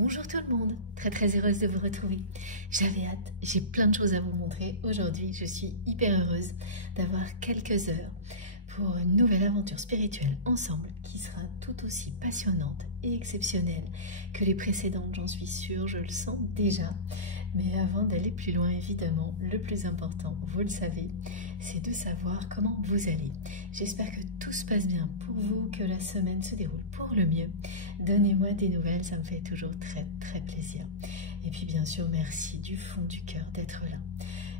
Bonjour tout le monde, très heureuse de vous retrouver. J'avais hâte, j'ai plein de choses à vous montrer. Aujourd'hui, je suis hyper heureuse d'avoir quelques heures pour une nouvelle aventure spirituelle ensemble qui sera tout aussi passionnante et exceptionnelle que les précédentes, j'en suis sûre, je le sens déjà. Mais avant d'aller plus loin, évidemment, le plus important, vous le savez, c'est de savoir comment vous allez. J'espère que tout se passe bien pour vous, que la semaine se déroule pour le mieux. Donnez-moi des nouvelles, ça me fait toujours très plaisir. Et puis bien sûr, merci du fond du cœur d'être là.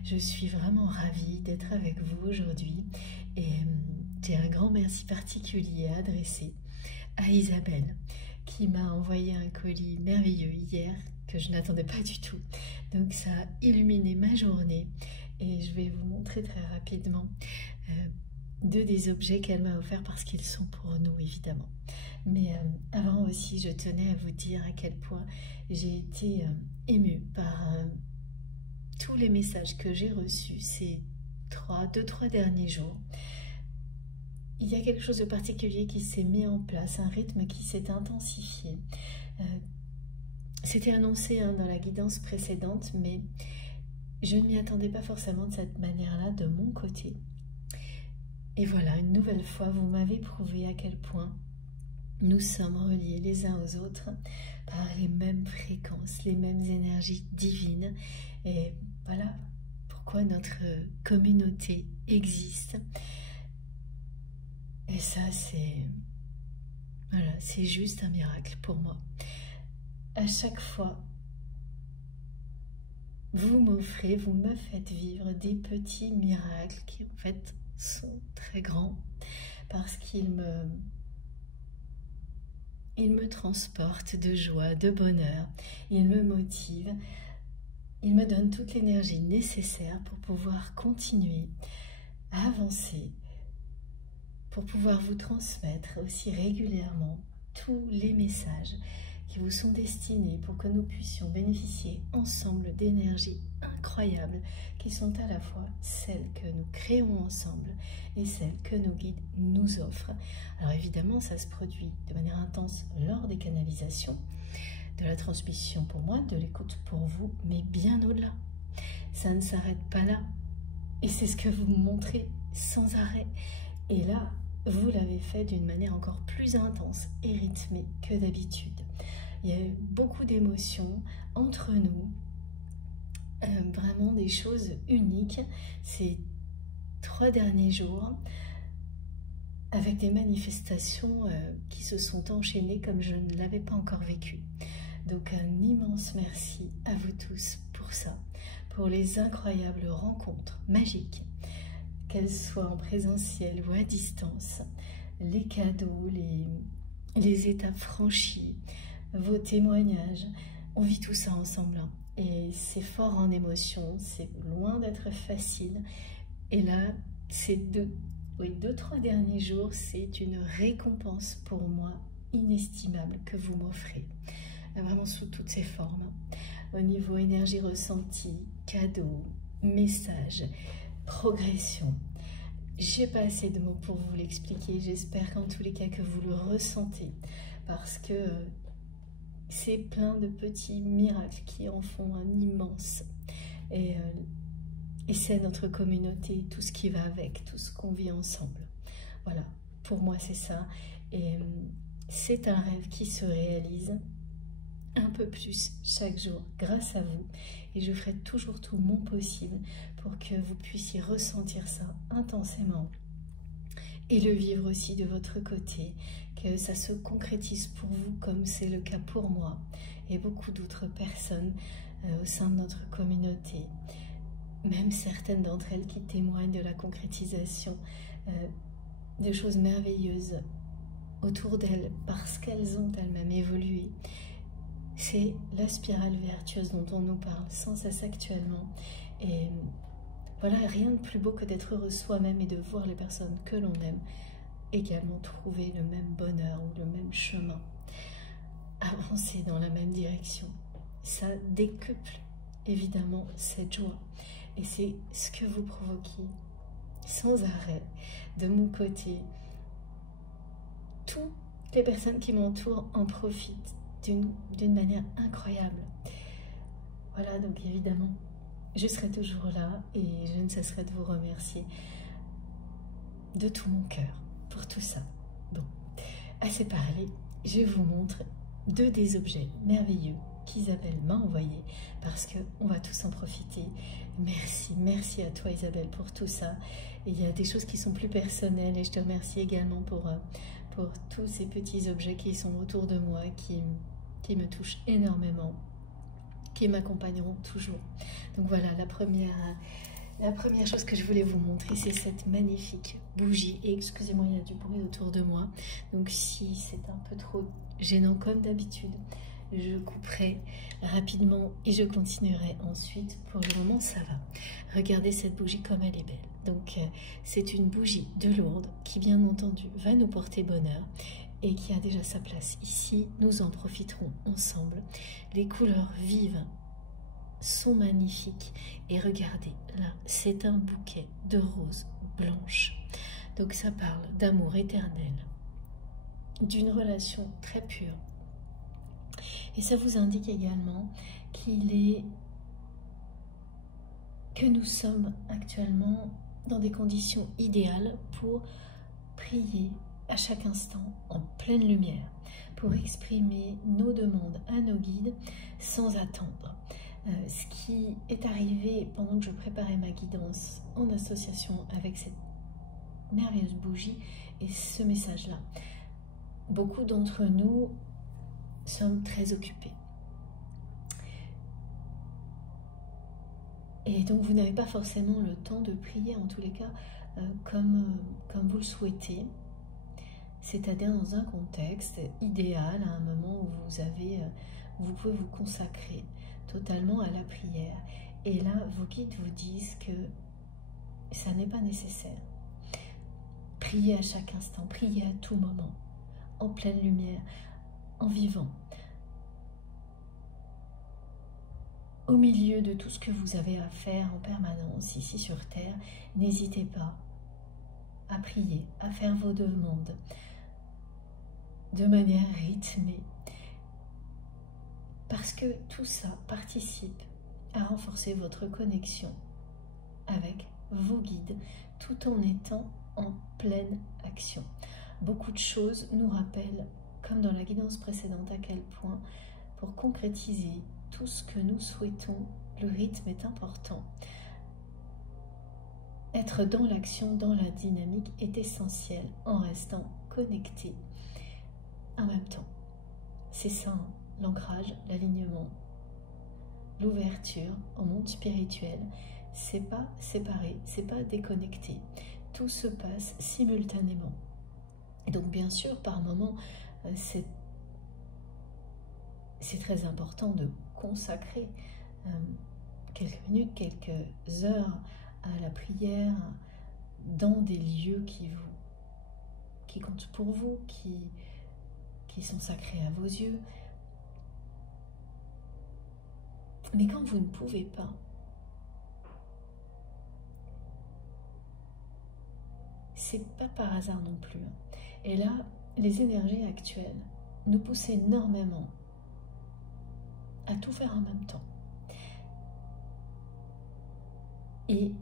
Je suis vraiment ravie d'être avec vous aujourd'hui et j'ai un grand merci particulier à adresser à Isabelle qui m'a envoyé un colis merveilleux hier que je n'attendais pas du tout. Donc ça a illuminé ma journée et je vais vous montrer très rapidement deux des objets qu'elle m'a offerts parce qu'ils sont pour nous évidemment. Mais avant aussi, je tenais à vous dire à quel point j'ai été émue par tous les messages que j'ai reçus ces deux, trois derniers jours. Il y a quelque chose de particulier qui s'est mis en place, un rythme qui s'est intensifié. C'était annoncé dans la guidance précédente, mais je ne m'y attendais pas forcément de cette manière-là de mon côté. Et voilà, une nouvelle fois, vous m'avez prouvé à quel point nous sommes reliés les uns aux autres par les mêmes fréquences, les mêmes énergies divines. Et voilà pourquoi notre communauté existe. Et ça, c'est juste un miracle pour moi. À chaque fois, vous m'offrez, vous me faites vivre des petits miracles qui en fait sont très grands parce qu'ils me transportent de joie, de bonheur, ils me motivent, ils me donnent toute l'énergie nécessaire pour pouvoir continuer à avancer, pour pouvoir vous transmettre aussi régulièrement tous les messages qui vous sont destinés pour que nous puissions bénéficier ensemble d'énergies incroyables qui sont à la fois celles que nous créons ensemble et celles que nos guides nous offrent. Alors évidemment, ça se produit de manière intense lors des canalisations, de la transmission pour moi, de l'écoute pour vous, mais bien au-delà. Ça ne s'arrête pas là. Et c'est ce que vous me montrez sans arrêt. Et là, vous l'avez fait d'une manière encore plus intense et rythmée que d'habitude. Il y a eu beaucoup d'émotions entre nous, vraiment des choses uniques ces 3 derniers jours, avec des manifestations qui se sont enchaînées comme je ne l'avais pas encore vécu. Donc un immense merci à vous tous pour ça, pour les incroyables rencontres magiques, qu'elles soient en présentiel ou à distance, les cadeaux, les étapes franchies, vos témoignages. On vit tout ça ensemble et c'est fort en émotion, c'est loin d'être facile. Et là, ces 2-3 derniers jours, c'est une récompense pour moi inestimable que vous m'offrez, vraiment sous toutes ses formes, au niveau énergie ressentie, cadeaux, messages, progression. J'ai pas assez de mots pour vous l'expliquer, j'espère qu'en tous les cas que vous le ressentez, parce que c'est plein de petits miracles qui en font un immense. Et c'est notre communauté, tout ce qui va avec, tout ce qu'on vit ensemble. Voilà, pour moi c'est ça. Et c'est un rêve qui se réalise un peu plus chaque jour grâce à vous. Et je ferai toujours tout mon possible pour que vous puissiez ressentir ça intensément et le vivre aussi de votre côté, que ça se concrétise pour vous comme c'est le cas pour moi et beaucoup d'autres personnes au sein de notre communauté, même certaines d'entre elles qui témoignent de la concrétisation de choses merveilleuses autour d'elles parce qu'elles ont elles-mêmes évolué. C'est la spirale vertueuse dont on nous parle sans cesse actuellement. Et voilà, rien de plus beau que d'être heureux soi-même et de voir les personnes que l'on aime également trouver le même bonheur ou le même chemin, avancer dans la même direction. Ça décuple évidemment cette joie. Et c'est ce que vous provoquez sans arrêt de mon côté. Toutes les personnes qui m'entourent en profitent d'une manière incroyable. Voilà, donc évidemment, je serai toujours là et je ne cesserai de vous remercier de tout mon cœur pour tout ça. Bon, assez parlé, je vous montre 2 des objets merveilleux qu'Isabelle m'a envoyés parce qu'on va tous en profiter. Merci à toi Isabelle pour tout ça. Et il y a des choses qui sont plus personnelles et je te remercie également pour tous ces petits objets qui sont autour de moi, qui me touchent énormément, qui m'accompagneront toujours. Donc voilà, la première chose que je voulais vous montrer, c'est cette magnifique bougie. Et excusez-moi, il y a du bruit autour de moi. Donc si c'est un peu trop gênant comme d'habitude, je couperai rapidement et je continuerai ensuite. Pour le moment, ça va. Regardez cette bougie comme elle est belle. Donc c'est une bougie de Lourdes qui, bien entendu, va nous porter bonheur et qui a déjà sa place ici. Nous en profiterons ensemble. Les couleurs vives sont magnifiques et regardez là, c'est un bouquet de roses blanches. Donc ça parle d'amour éternel, d'une relation très pure, et ça vous indique également que nous sommes actuellement dans des conditions idéales pour prier à chaque instant en pleine lumière, pour exprimer nos demandes à nos guides sans attendre. Ce qui est arrivé pendant que je préparais ma guidance en association avec cette merveilleuse bougie et ce message-là. Beaucoup d'entre nous sommes très occupés. Et donc vous n'avez pas forcément le temps de prier, en tous les cas, comme vous le souhaitez. C'est-à-dire dans un contexte idéal, à un moment où vous pouvez vous consacrer totalement à la prière. Et là, vos guides vous disent que ça n'est pas nécessaire. Priez à chaque instant, priez à tout moment, en pleine lumière, en vivant. Au milieu de tout ce que vous avez à faire en permanence ici sur Terre, n'hésitez pas à prier, à faire vos demandes de manière rythmée. Parce que tout ça participe à renforcer votre connexion avec vos guides tout en étant en pleine action. Beaucoup de choses nous rappellent, comme dans la guidance précédente, à quel point pour concrétiser tout ce que nous souhaitons, le rythme est important. Être dans l'action, dans la dynamique est essentiel en restant connecté en même temps. C'est ça, hein, l'ancrage, l'alignement, l'ouverture au monde spirituel. C'est pas séparé, c'est pas déconnecté. Tout se passe simultanément. Et donc bien sûr, par moment, c'est très important de consacrer quelques minutes, quelques heures à la prière dans des lieux qui comptent pour vous, qui sont sacrés à vos yeux. Mais quand vous ne pouvez pas, c'est pas par hasard non plus. Et là, les énergies actuelles nous poussent énormément à tout faire en même temps. Et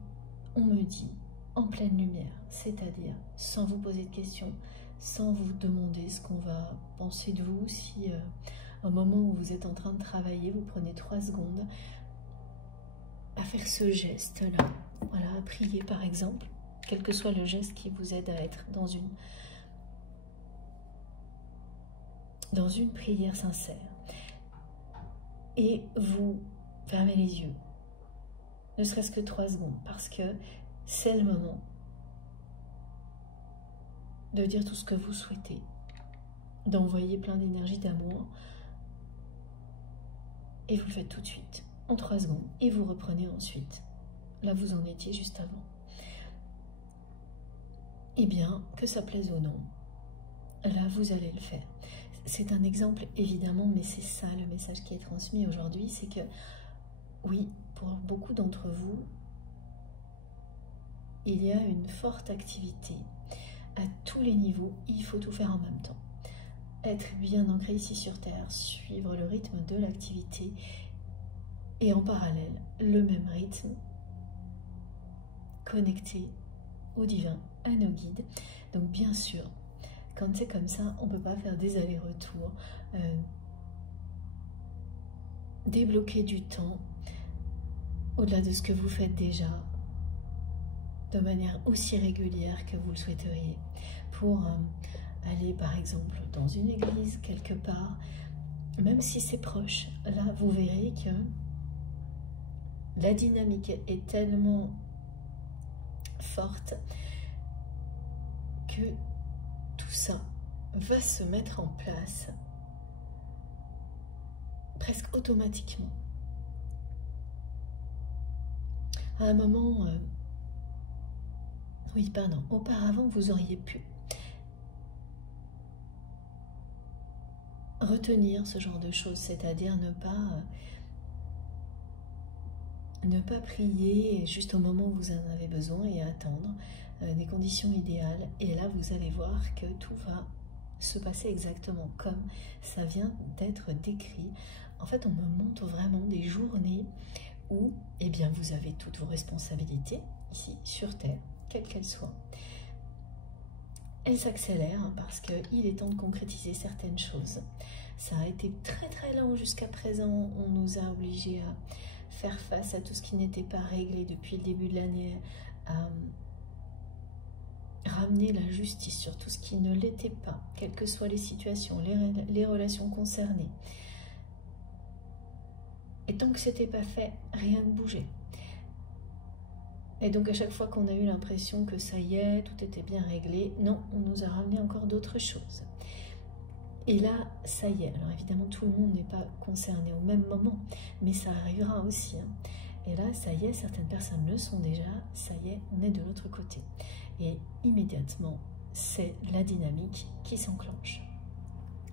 on me dit en pleine lumière, c'est-à-dire sans vous poser de questions, sans vous demander ce qu'on va penser de vous, si au moment où vous êtes en train de travailler, vous prenez 3 secondes à faire ce geste-là, voilà, à prier par exemple, quel que soit le geste qui vous aide à être dans une prière sincère. Et vous fermez les yeux, ne serait-ce que 3 secondes, parce que c'est le moment de dire tout ce que vous souhaitez, d'envoyer plein d'énergie, d'amour, et vous le faites tout de suite, en 3 secondes, et vous reprenez ensuite. Là, vous en étiez juste avant. Eh bien, que ça plaise ou non, là, vous allez le faire. C'est un exemple, évidemment, mais c'est ça le message qui est transmis aujourd'hui, c'est que, oui, pour beaucoup d'entre vous, il y a une forte activité. À tous les niveaux, il faut tout faire en même temps. être bien ancré ici sur Terre, suivre le rythme de l'activité et en parallèle le même rythme, connecté au divin, à nos guides. Donc bien sûr, quand c'est comme ça, on ne peut pas faire des allers-retours, débloquer du temps au-delà de ce que vous faites déjà, de manière aussi régulière que vous le souhaiteriez, pour aller par exemple dans une église quelque part, même si c'est proche. Là vous verrez que la dynamique est tellement forte que tout ça va se mettre en place presque automatiquement. À un moment, oui pardon, auparavant vous auriez pu retenir ce genre de choses, c'est-à-dire ne pas prier juste au moment où vous en avez besoin et attendre des conditions idéales. Et là, vous allez voir que tout va se passer exactement comme ça vient d'être décrit. En fait, on me montre vraiment des journées où, eh bien, vous avez toutes vos responsabilités ici sur Terre, quelles qu'elles soient. Elles s'accélèrent parce qu'il est temps de concrétiser certaines choses. Ça a été très très lent jusqu'à présent. On nous a obligés à faire face à tout ce qui n'était pas réglé depuis le début de l'année, à ramener la justice sur tout ce qui ne l'était pas, quelles que soient les situations, les relations concernées. Et tant que ce n'était pas fait, rien ne bougeait. Et donc à chaque fois qu'on a eu l'impression que ça y est, tout était bien réglé, non, on nous a ramené encore d'autres choses. Et là, ça y est. Alors évidemment, tout le monde n'est pas concerné au même moment, mais ça arrivera aussi. Et là, ça y est, certaines personnes le sont déjà, ça y est, on est de l'autre côté. Et immédiatement, c'est la dynamique qui s'enclenche.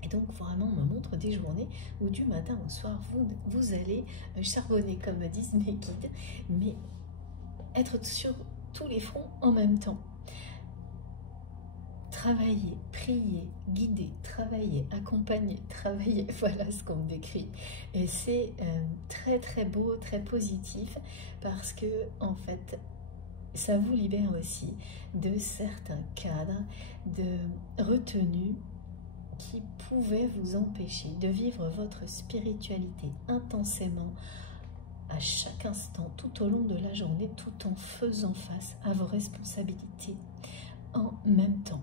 Et donc vraiment, on me montre des journées où du matin au soir, vous allez charbonner, comme disent mes guides, mais être sur tous les fronts en même temps. Travailler, prier, guider, travailler, accompagner, travailler, voilà ce qu'on me décrit. Et c'est très très beau, très positif, parce que en fait, ça vous libère aussi de certains cadres de retenue qui pouvaient vous empêcher de vivre votre spiritualité intensément à chaque instant, tout au long de la journée, tout en faisant face à vos responsabilités en même temps.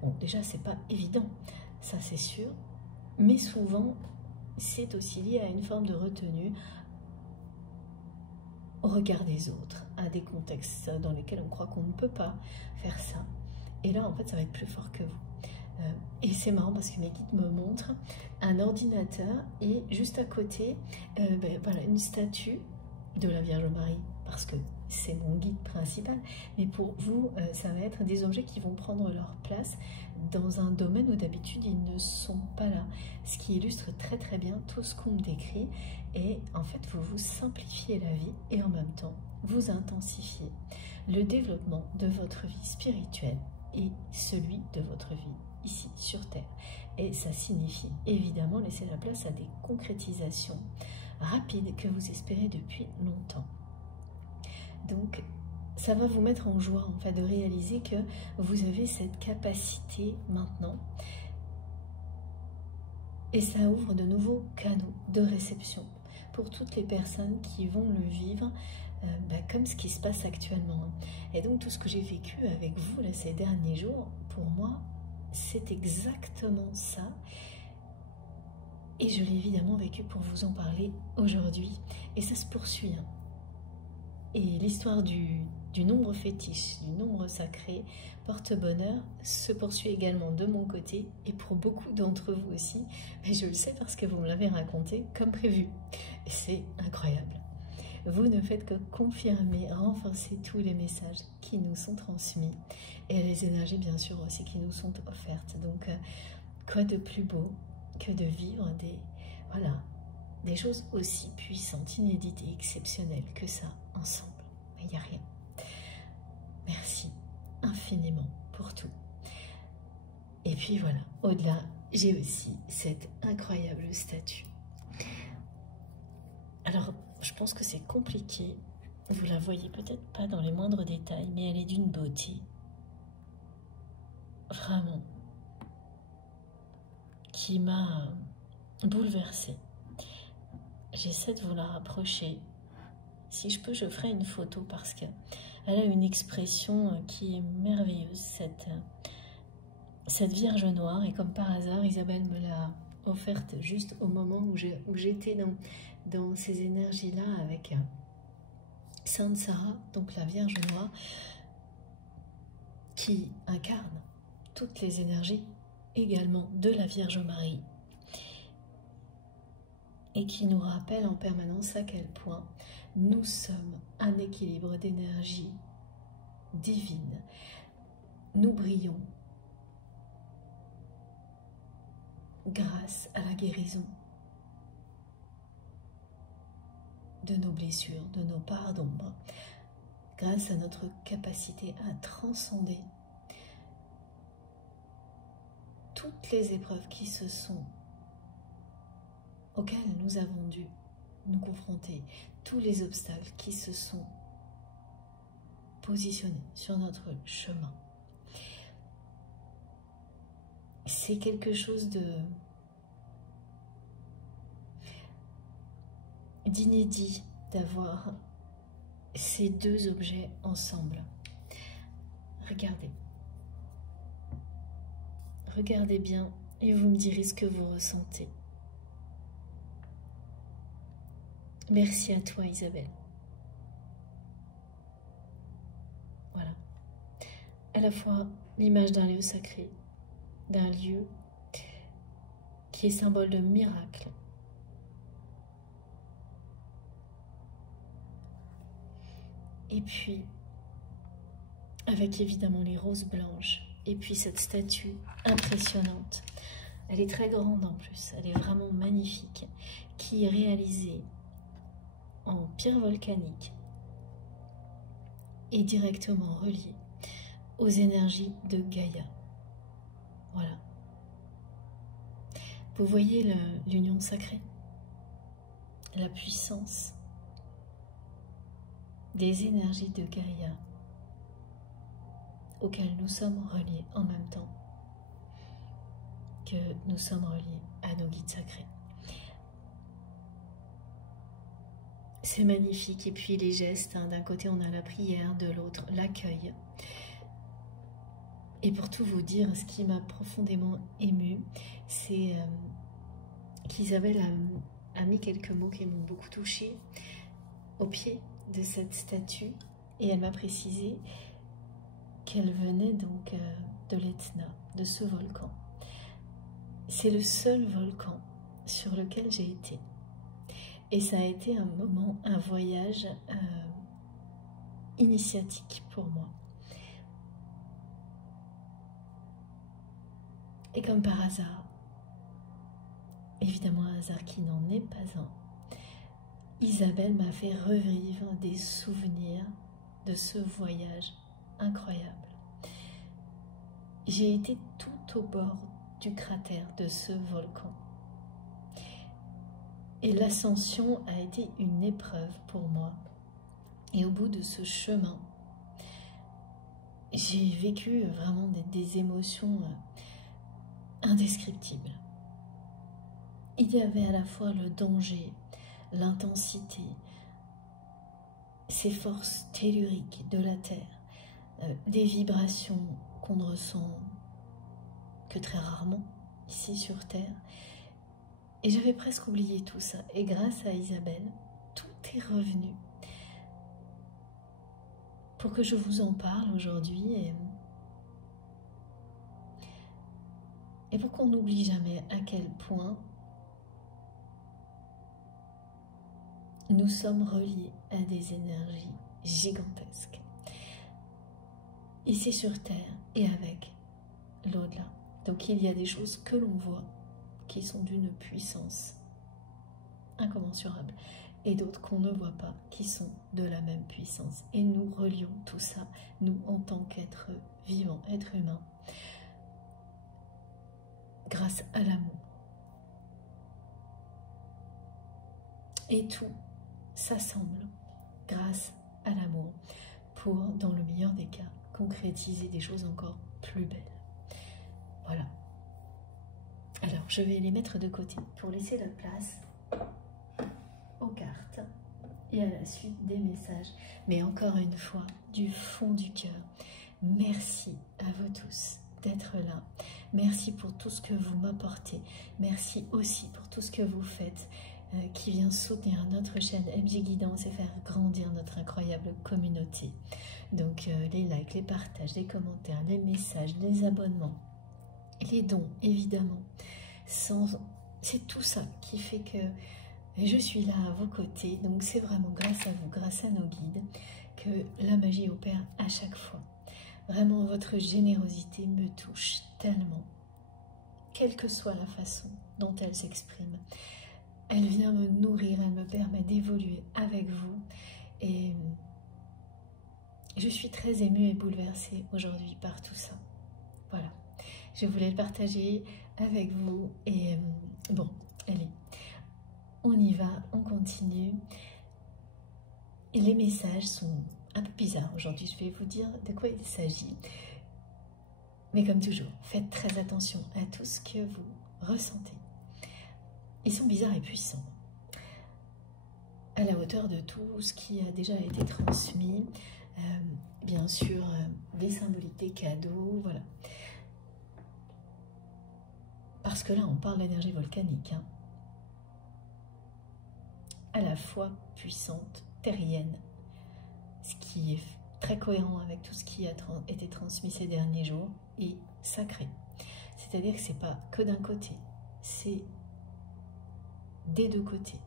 Bon, déjà, c'est pas évident, ça c'est sûr, mais souvent, c'est aussi lié à une forme de retenue au regard des autres, à des contextes dans lesquels on croit qu'on ne peut pas faire ça. Et là, en fait, ça va être plus fort que vous. Et c'est marrant parce que mes guides me montrent un ordinateur et juste à côté, voilà, une statue de la Vierge Marie, parce que c'est mon guide principal, mais pour vous, ça va être des objets qui vont prendre leur place dans un domaine où d'habitude ils ne sont pas là, ce qui illustre très très bien tout ce qu'on me décrit. Et en fait, vous vous simplifiez la vie et en même temps, vous intensifiez le développement de votre vie spirituelle et celui de votre vie ici sur Terre. Et ça signifie évidemment laisser la place à des concrétisations rapides que vous espérez depuis longtemps. Donc, ça va vous mettre en joie en fait de réaliser que vous avez cette capacité maintenant. Et ça ouvre de nouveaux canaux de réception pour toutes les personnes qui vont le vivre comme ce qui se passe actuellement. Et donc tout ce que j'ai vécu avec vous là, ces derniers jours, pour moi, c'est exactement ça. Et je l'ai évidemment vécu pour vous en parler aujourd'hui. Et ça se poursuit. Et l'histoire du nombre fétiche, du nombre sacré, porte-bonheur, se poursuit également de mon côté et pour beaucoup d'entre vous aussi. Mais je le sais parce que vous me l'avez raconté comme prévu. Et c'est incroyable. Vous ne faites que confirmer, renforcer tous les messages qui nous sont transmis et les énergies bien sûr aussi qui nous sont offertes. Donc quoi de plus beau que de vivre des choses aussi puissantes, inédites et exceptionnelles que ça ensemble. Il n'y a rien. Merci infiniment pour tout. Et puis voilà, au-delà j'ai aussi cette incroyable statue. Alors, je pense que c'est compliqué. Vous la voyez peut-être pas dans les moindres détails, mais elle est d'une beauté. Vraiment. Qui m'a bouleversée. J'essaie de vous la rapprocher. Si je peux, je ferai une photo parce qu'elle a une expression qui est merveilleuse, cette Vierge Noire. Et comme par hasard, Isabelle me l'a offerte juste au moment où j'étais dans ces énergies-là avec Sainte Sarah, donc la Vierge Noire, qui incarne toutes les énergies également de la Vierge Marie et qui nous rappelle en permanence à quel point nous sommes un équilibre d'énergie divine. Nous brillons grâce à la guérison de nos blessures, de nos parts d'ombre, grâce à notre capacité à transcender toutes les épreuves auxquelles nous avons dû nous confronter, tous les obstacles qui se sont positionnés sur notre chemin. C'est quelque chose d'inédit d'avoir ces deux objets ensemble. Regardez. Regardez bien et vous me direz ce que vous ressentez. Merci à toi, Isabelle. Voilà. À la fois l'image d'un lieu sacré, d'un lieu qui est symbole de miracle. Et puis, avec évidemment les roses blanches, et puis cette statue impressionnante. Elle est très grande en plus, elle est vraiment magnifique, qui est réalisée en pierre volcanique et directement reliée aux énergies de Gaïa. Voilà. Vous voyez l'union sacrée, la puissance des énergies de Gaïa auxquelles nous sommes reliés en même temps que nous sommes reliés à nos guides sacrés. C'est magnifique. Et puis les gestes, hein, d'un côté on a la prière, de l'autre l'accueil. Et pour tout vous dire, ce qui m'a profondément émue, c'est qu'Isabelle a mis quelques mots qui m'ont beaucoup touchée au pied de cette statue, et elle m'a précisé qu'elle venait donc de l'Etna, de ce volcan. C'est le seul volcan sur lequel j'ai été. Et ça a été un moment, un voyage initiatique pour moi. Et comme par hasard, évidemment un hasard qui n'en est pas un, Isabelle m'a fait revivre des souvenirs de ce voyage incroyable. J'ai été tout au bord du cratère de ce volcan. Et l'ascension a été une épreuve pour moi. Et au bout de ce chemin, j'ai vécu vraiment des émotions indescriptibles. Il y avait à la fois le danger, l'intensité, ces forces telluriques de la Terre, des vibrations qu'on ne ressent que très rarement ici sur Terre. Et j'avais presque oublié tout ça. Et grâce à Isabelle, tout est revenu pour que je vous en parle aujourd'hui et pour qu'on n'oublie jamais à quel point nous sommes reliés à des énergies gigantesques, ici sur Terre et avec l'au-delà. Donc il y a des choses que l'on voit qui sont d'une puissance incommensurable et d'autres qu'on ne voit pas qui sont de la même puissance. Et nous relions tout ça, nous en tant qu'êtres vivants, êtres humains, grâce à l'amour. Et tout s'assemble grâce à l'amour pour, dans le meilleur des cas, concrétiser des choses encore plus belles. Voilà. Alors, je vais les mettre de côté pour laisser la place aux cartes et à la suite des messages. Mais encore une fois, du fond du cœur, merci à vous tous d'être là. Merci pour tout ce que vous m'apportez. Merci aussi pour tout ce que vous faites qui vient soutenir notre chaîne MJ Guidance et faire grandir notre incroyable communauté. Donc les likes, les partages, les commentaires, les messages, les abonnements, les dons évidemment. C'est tout ça qui fait que je suis là à vos côtés. Donc c'est vraiment grâce à vous, grâce à nos guides, que la magie opère à chaque fois. Vraiment, votre générosité me touche tellement, quelle que soit la façon dont elle s'exprime. Elle vient me nourrir, elle me permet d'évoluer avec vous. Et je suis très émue et bouleversée aujourd'hui par tout ça. Voilà, je voulais le partager avec vous. Et bon, allez, on y va, on continue. Et les messages sont un peu bizarres aujourd'hui. Je vais vous dire de quoi il s'agit. Mais comme toujours, faites très attention à tout ce que vous ressentez. Ils sont bizarres et puissants, à la hauteur de tout ce qui a déjà été transmis, bien sûr, des symboliques, des cadeaux, voilà. Parce que là, on parle d'énergie volcanique, hein, à la fois puissante, terrienne, ce qui est très cohérent avec tout ce qui a été transmis ces derniers jours, et sacré. C'est-à-dire que c'est pas que d'un côté, c'est des deux côtés.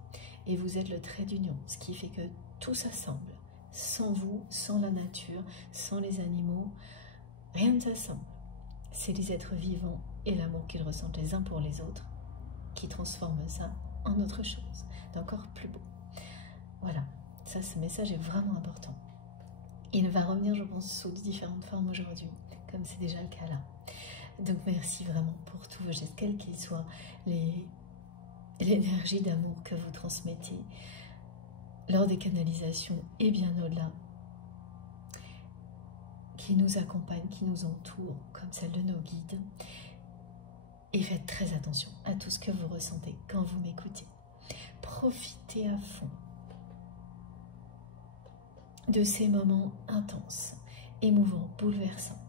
Et vous êtes le trait d'union, ce qui fait que tout s'assemble. Sans vous, sans la nature, sans les animaux, rien ne s'assemble. C'est les êtres vivants et l'amour qu'ils ressentent les uns pour les autres qui transforment ça en autre chose, d'encore plus beau. Voilà, ça, ce message est vraiment important. Il va revenir, je pense, sous différentes formes aujourd'hui, comme c'est déjà le cas là. Donc merci vraiment pour tous vos gestes, quels qu'ils soient, l'énergie d'amour que vous transmettez lors des canalisations et bien au-delà, qui nous accompagnent, qui nous entourent, comme celle de nos guides. Et faites très attention à tout ce que vous ressentez quand vous m'écoutez. Profitez à fond de ces moments intenses, émouvants, bouleversants,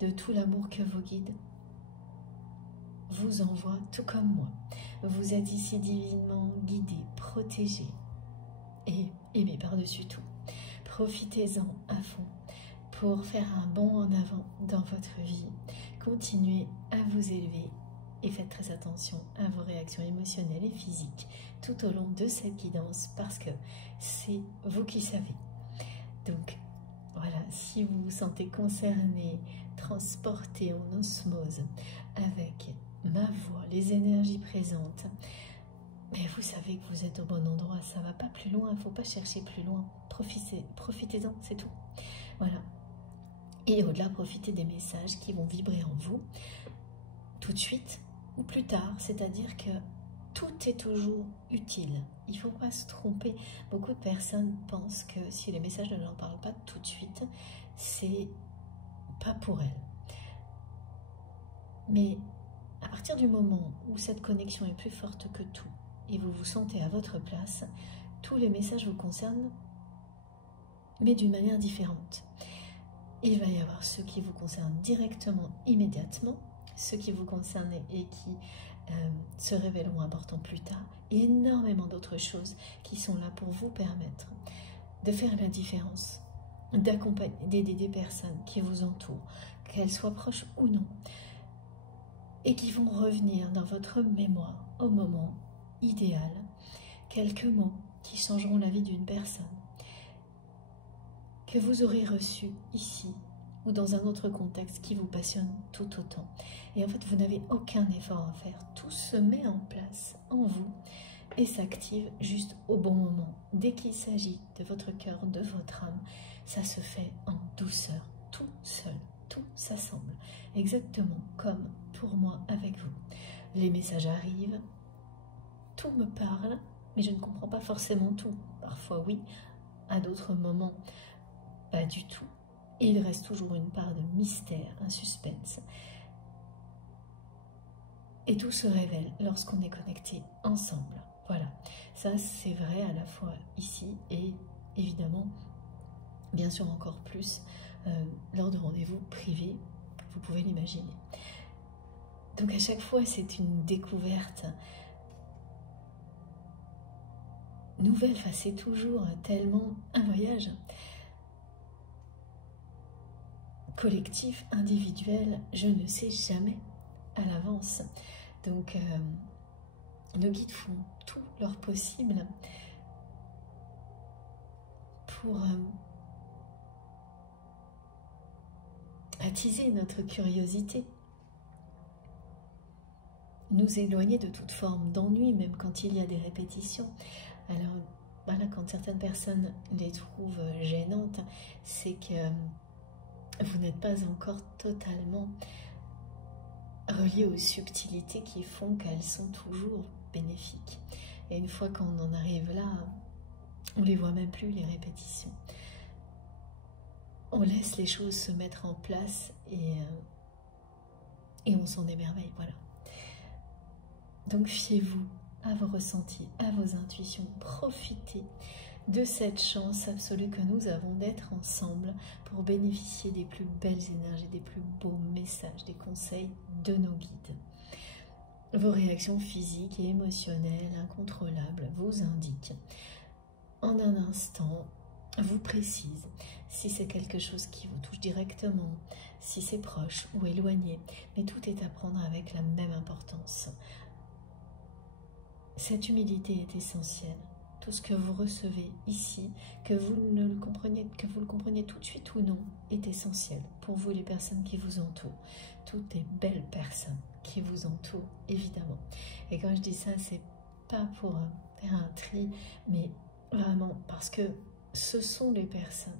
de tout l'amour que vos guides vous envoient, tout comme moi. Vous êtes ici divinement guidés, protégés et aimés par-dessus tout. Profitez-en à fond pour faire un bond en avant dans votre vie. Continuez à vous élever et faites très attention à vos réactions émotionnelles et physiques tout au long de cette guidance parce que c'est vous qui savez. Donc voilà, si vous vous sentez concerné, transporté en osmose avec ma voix, les énergies présentes, mais vous savez que vous êtes au bon endroit, ça ne va pas plus loin, il ne faut pas chercher plus loin, profitez-en, c'est tout. Voilà. Et au-delà, profitez des messages qui vont vibrer en vous, tout de suite ou plus tard, c'est-à-dire que tout est toujours utile. Il ne faut pas se tromper. Beaucoup de personnes pensent que si les messages ne leur parlent pas tout de suite, c'est pas pour elles. Mais à partir du moment où cette connexion est plus forte que tout et vous vous sentez à votre place, tous les messages vous concernent, mais d'une manière différente. Il va y avoir ceux qui vous concernent directement, immédiatement, ceux qui vous concernent et qui se révéleront importants plus tard, et énormément d'autres choses qui sont là pour vous permettre de faire la différence, d'accompagner, d'aider des personnes qui vous entourent, qu'elles soient proches ou non, et qui vont revenir dans votre mémoire au moment idéal, quelques mots qui changeront la vie d'une personne, que vous aurez reçu ici ou dans un autre contexte qui vous passionne tout autant. Et en fait, vous n'avez aucun effort à faire. Tout se met en place en vous et s'active juste au bon moment. Dès qu'il s'agit de votre cœur, de votre âme, ça se fait en douceur, tout seul, tout s'assemble, exactement comme pour moi avec vous. Les messages arrivent, tout me parle, mais je ne comprends pas forcément tout. Parfois oui, à d'autres moments pas du tout. Et il reste toujours une part de mystère, un suspense. Et tout se révèle lorsqu'on est connecté ensemble. Voilà, ça c'est vrai à la fois ici et évidemment, bien sûr encore plus, lors de rendez-vous privés, vous pouvez l'imaginer. Donc à chaque fois c'est une découverte nouvelle, enfin, c'est toujours tellement un voyage collectif, individuel, je ne sais jamais à l'avance. Donc nos guides font tout leur possible pour attiser notre curiosité, nous éloigner de toute forme d'ennui, même quand il y a des répétitions. Alors voilà, quand certaines personnes les trouvent gênantes, c'est que vous n'êtes pas encore totalement reliés aux subtilités qui font qu'elles sont toujours bénéfiques. Et une fois qu'on en arrive là, on ne les voit même plus, les répétitions. On laisse les choses se mettre en place et on s'en émerveille, voilà. Donc fiez-vous à vos ressentis, à vos intuitions, profitez de cette chance absolue que nous avons d'être ensemble pour bénéficier des plus belles énergies, des plus beaux messages, des conseils de nos guides. Vos réactions physiques et émotionnelles incontrôlables vous indiquent en un instant, vous précisent si c'est quelque chose qui vous touche directement, si c'est proche ou éloigné, mais tout est à prendre avec la même importance. Cette humilité est essentielle. Tout ce que vous recevez ici, que vous le compreniez tout de suite ou non, est essentiel pour vous, les personnes qui vous entourent. Toutes les belles personnes qui vous entourent, évidemment. Et quand je dis ça, c'est pas pour faire un tri, mais vraiment parce que ce sont les personnes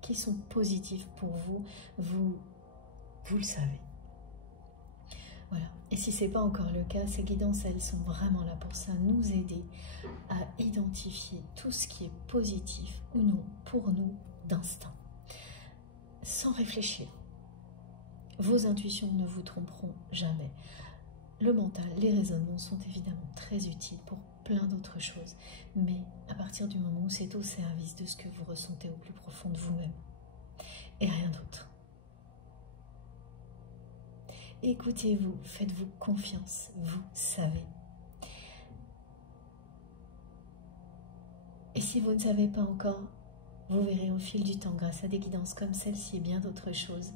qui sont positives pour vous, vous le savez. Voilà. Et si ce n'est pas encore le cas, ces guidances, elles sont vraiment là pour ça, nous aider à identifier tout ce qui est positif ou non pour nous d'instinct, sans réfléchir. Vos intuitions ne vous tromperont jamais. Le mental, les raisonnements sont évidemment très utiles pour plein d'autres choses, mais à partir du moment où c'est au service de ce que vous ressentez au plus profond de vous-même, et rien d'autre. Écoutez-vous, faites-vous confiance, vous savez. Et si vous ne savez pas encore, vous verrez au fil du temps, grâce à des guidances comme celle-ci et bien d'autres choses,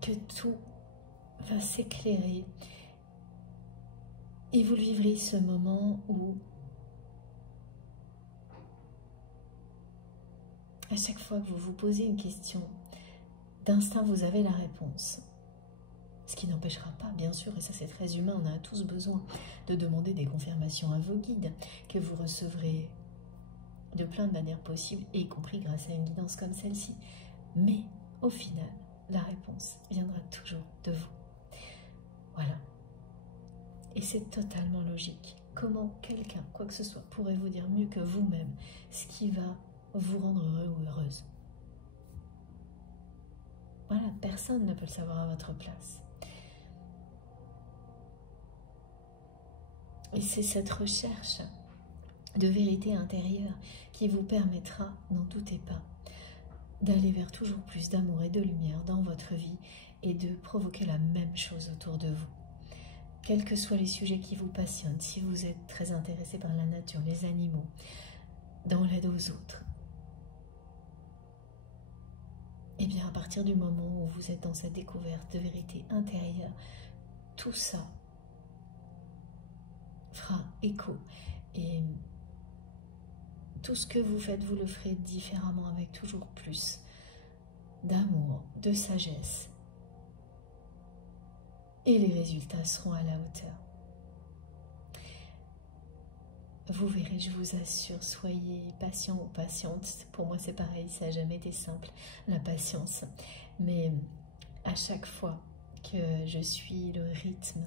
que tout va s'éclairer et vous vivrez ce moment où, à chaque fois que vous vous posez une question, d'instinct vous avez la réponse. Ce qui n'empêchera pas, bien sûr, et ça c'est très humain, on a tous besoin de demander des confirmations à vos guides, que vous recevrez de plein de manières possibles, y compris grâce à une guidance comme celle-ci. Mais au final, la réponse viendra toujours de vous. Voilà. Et c'est totalement logique. Comment quelqu'un, quoi que ce soit, pourrait vous dire mieux que vous-même ce qui va vous rendre heureux ou heureuse? Voilà, personne ne peut le savoir à votre place. Et c'est cette recherche de vérité intérieure qui vous permettra, n'en doutez pas, d'aller vers toujours plus d'amour et de lumière dans votre vie et de provoquer la même chose autour de vous. Quels que soient les sujets qui vous passionnent, si vous êtes très intéressé par la nature, les animaux, dans l'aide aux autres, et bien à partir du moment où vous êtes dans cette découverte de vérité intérieure, tout ça fera écho et tout ce que vous faites, vous le ferez différemment avec toujours plus d'amour, de sagesse et les résultats seront à la hauteur. vous verrez, je vous assure, soyez patient ou patiente. Pour moi, c'est pareil, ça n'a jamais été simple, la patience. Mais à chaque fois que je suis le rythme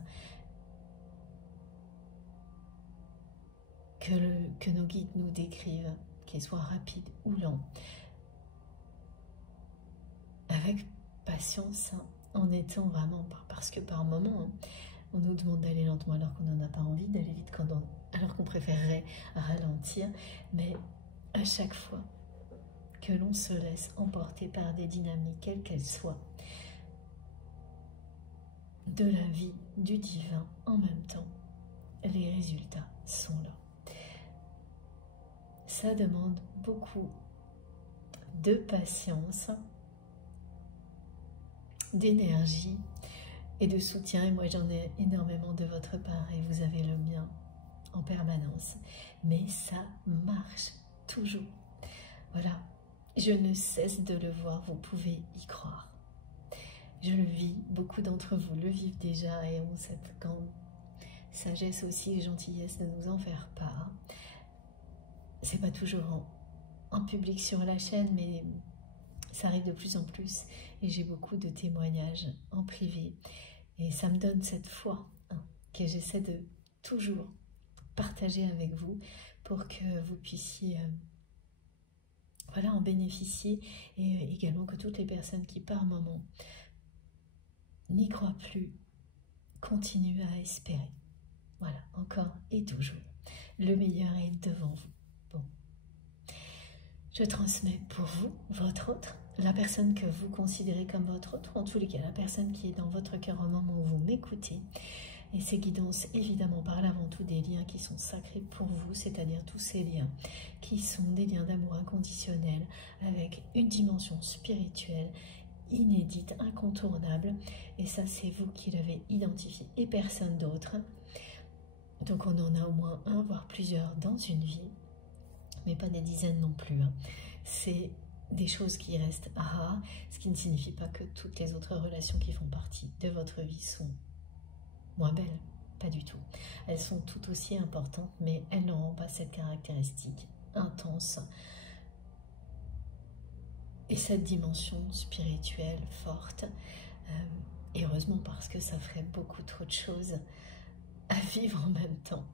que nos guides nous décrivent, qu'il soit rapide ou lent, avec patience, en étant vraiment, parce que par moment, on nous demande d'aller lentement alors qu'on n'en a pas envie, d'aller vite alors qu'on préférerait ralentir, mais à chaque fois que l'on se laisse emporter par des dynamiques, quelles qu'elles soient, de la vie, du divin, en même temps, les résultats sont là. Ça demande beaucoup de patience, d'énergie et de soutien, et moi j'en ai énormément de votre part et vous avez le mien en permanence, mais ça marche toujours. Voilà, je ne cesse de le voir, vous pouvez y croire. Je le vis, beaucoup d'entre vous le vivent déjà et ont cette grande sagesse aussi et gentillesse de nous en faire part. C'est pas toujours en public sur la chaîne, mais ça arrive de plus en plus et j'ai beaucoup de témoignages en privé et ça me donne cette foi que j'essaie de toujours partager avec vous pour que vous puissiez voilà, en bénéficier et également que toutes les personnes qui par moment n'y croient plus continuent à espérer. Voilà, encore et toujours. Le meilleur est devant vous. Bon. Je transmets pour vous, votre autre, la personne que vous considérez comme votre autre, ou en tous les cas la personne qui est dans votre cœur au moment où vous m'écoutez. Et ces guidances, évidemment, parlent avant tout des liens qui sont sacrés pour vous, c'est-à-dire tous ces liens qui sont des liens d'amour inconditionnel avec une dimension spirituelle inédite, incontournable. Et ça, c'est vous qui l'avez identifié et personne d'autre. Donc on en a au moins un, voire plusieurs dans une vie, mais pas des dizaines non plus. C'est des choses qui restent rares, ce qui ne signifie pas que toutes les autres relations qui font partie de votre vie sont moins belles, pas du tout. Elles sont tout aussi importantes, mais elles n'auront pas cette caractéristique intense et cette dimension spirituelle forte. Et heureusement, parce que ça ferait beaucoup trop de choses à vivre en même temps.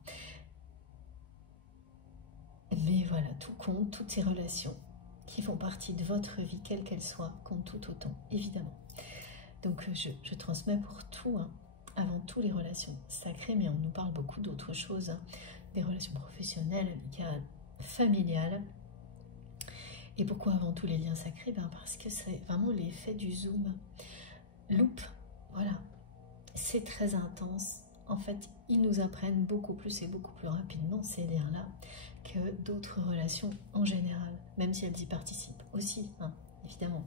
Mais voilà, tout compte, toutes ces relations qui font partie de votre vie, quelle qu'elle soit, comptent tout autant, évidemment. Donc je transmets pour tout, avant tout les relations sacrées, mais on nous parle beaucoup d'autres choses, des relations professionnelles, amicales, familiales. Et pourquoi avant tout les liens sacrés? Parce que c'est vraiment l'effet du zoom. Loupe, voilà, c'est très intense. En fait, ils nous apprennent beaucoup plus et beaucoup plus rapidement ces liens-là que d'autres relations en général, même si elles y participent aussi, évidemment.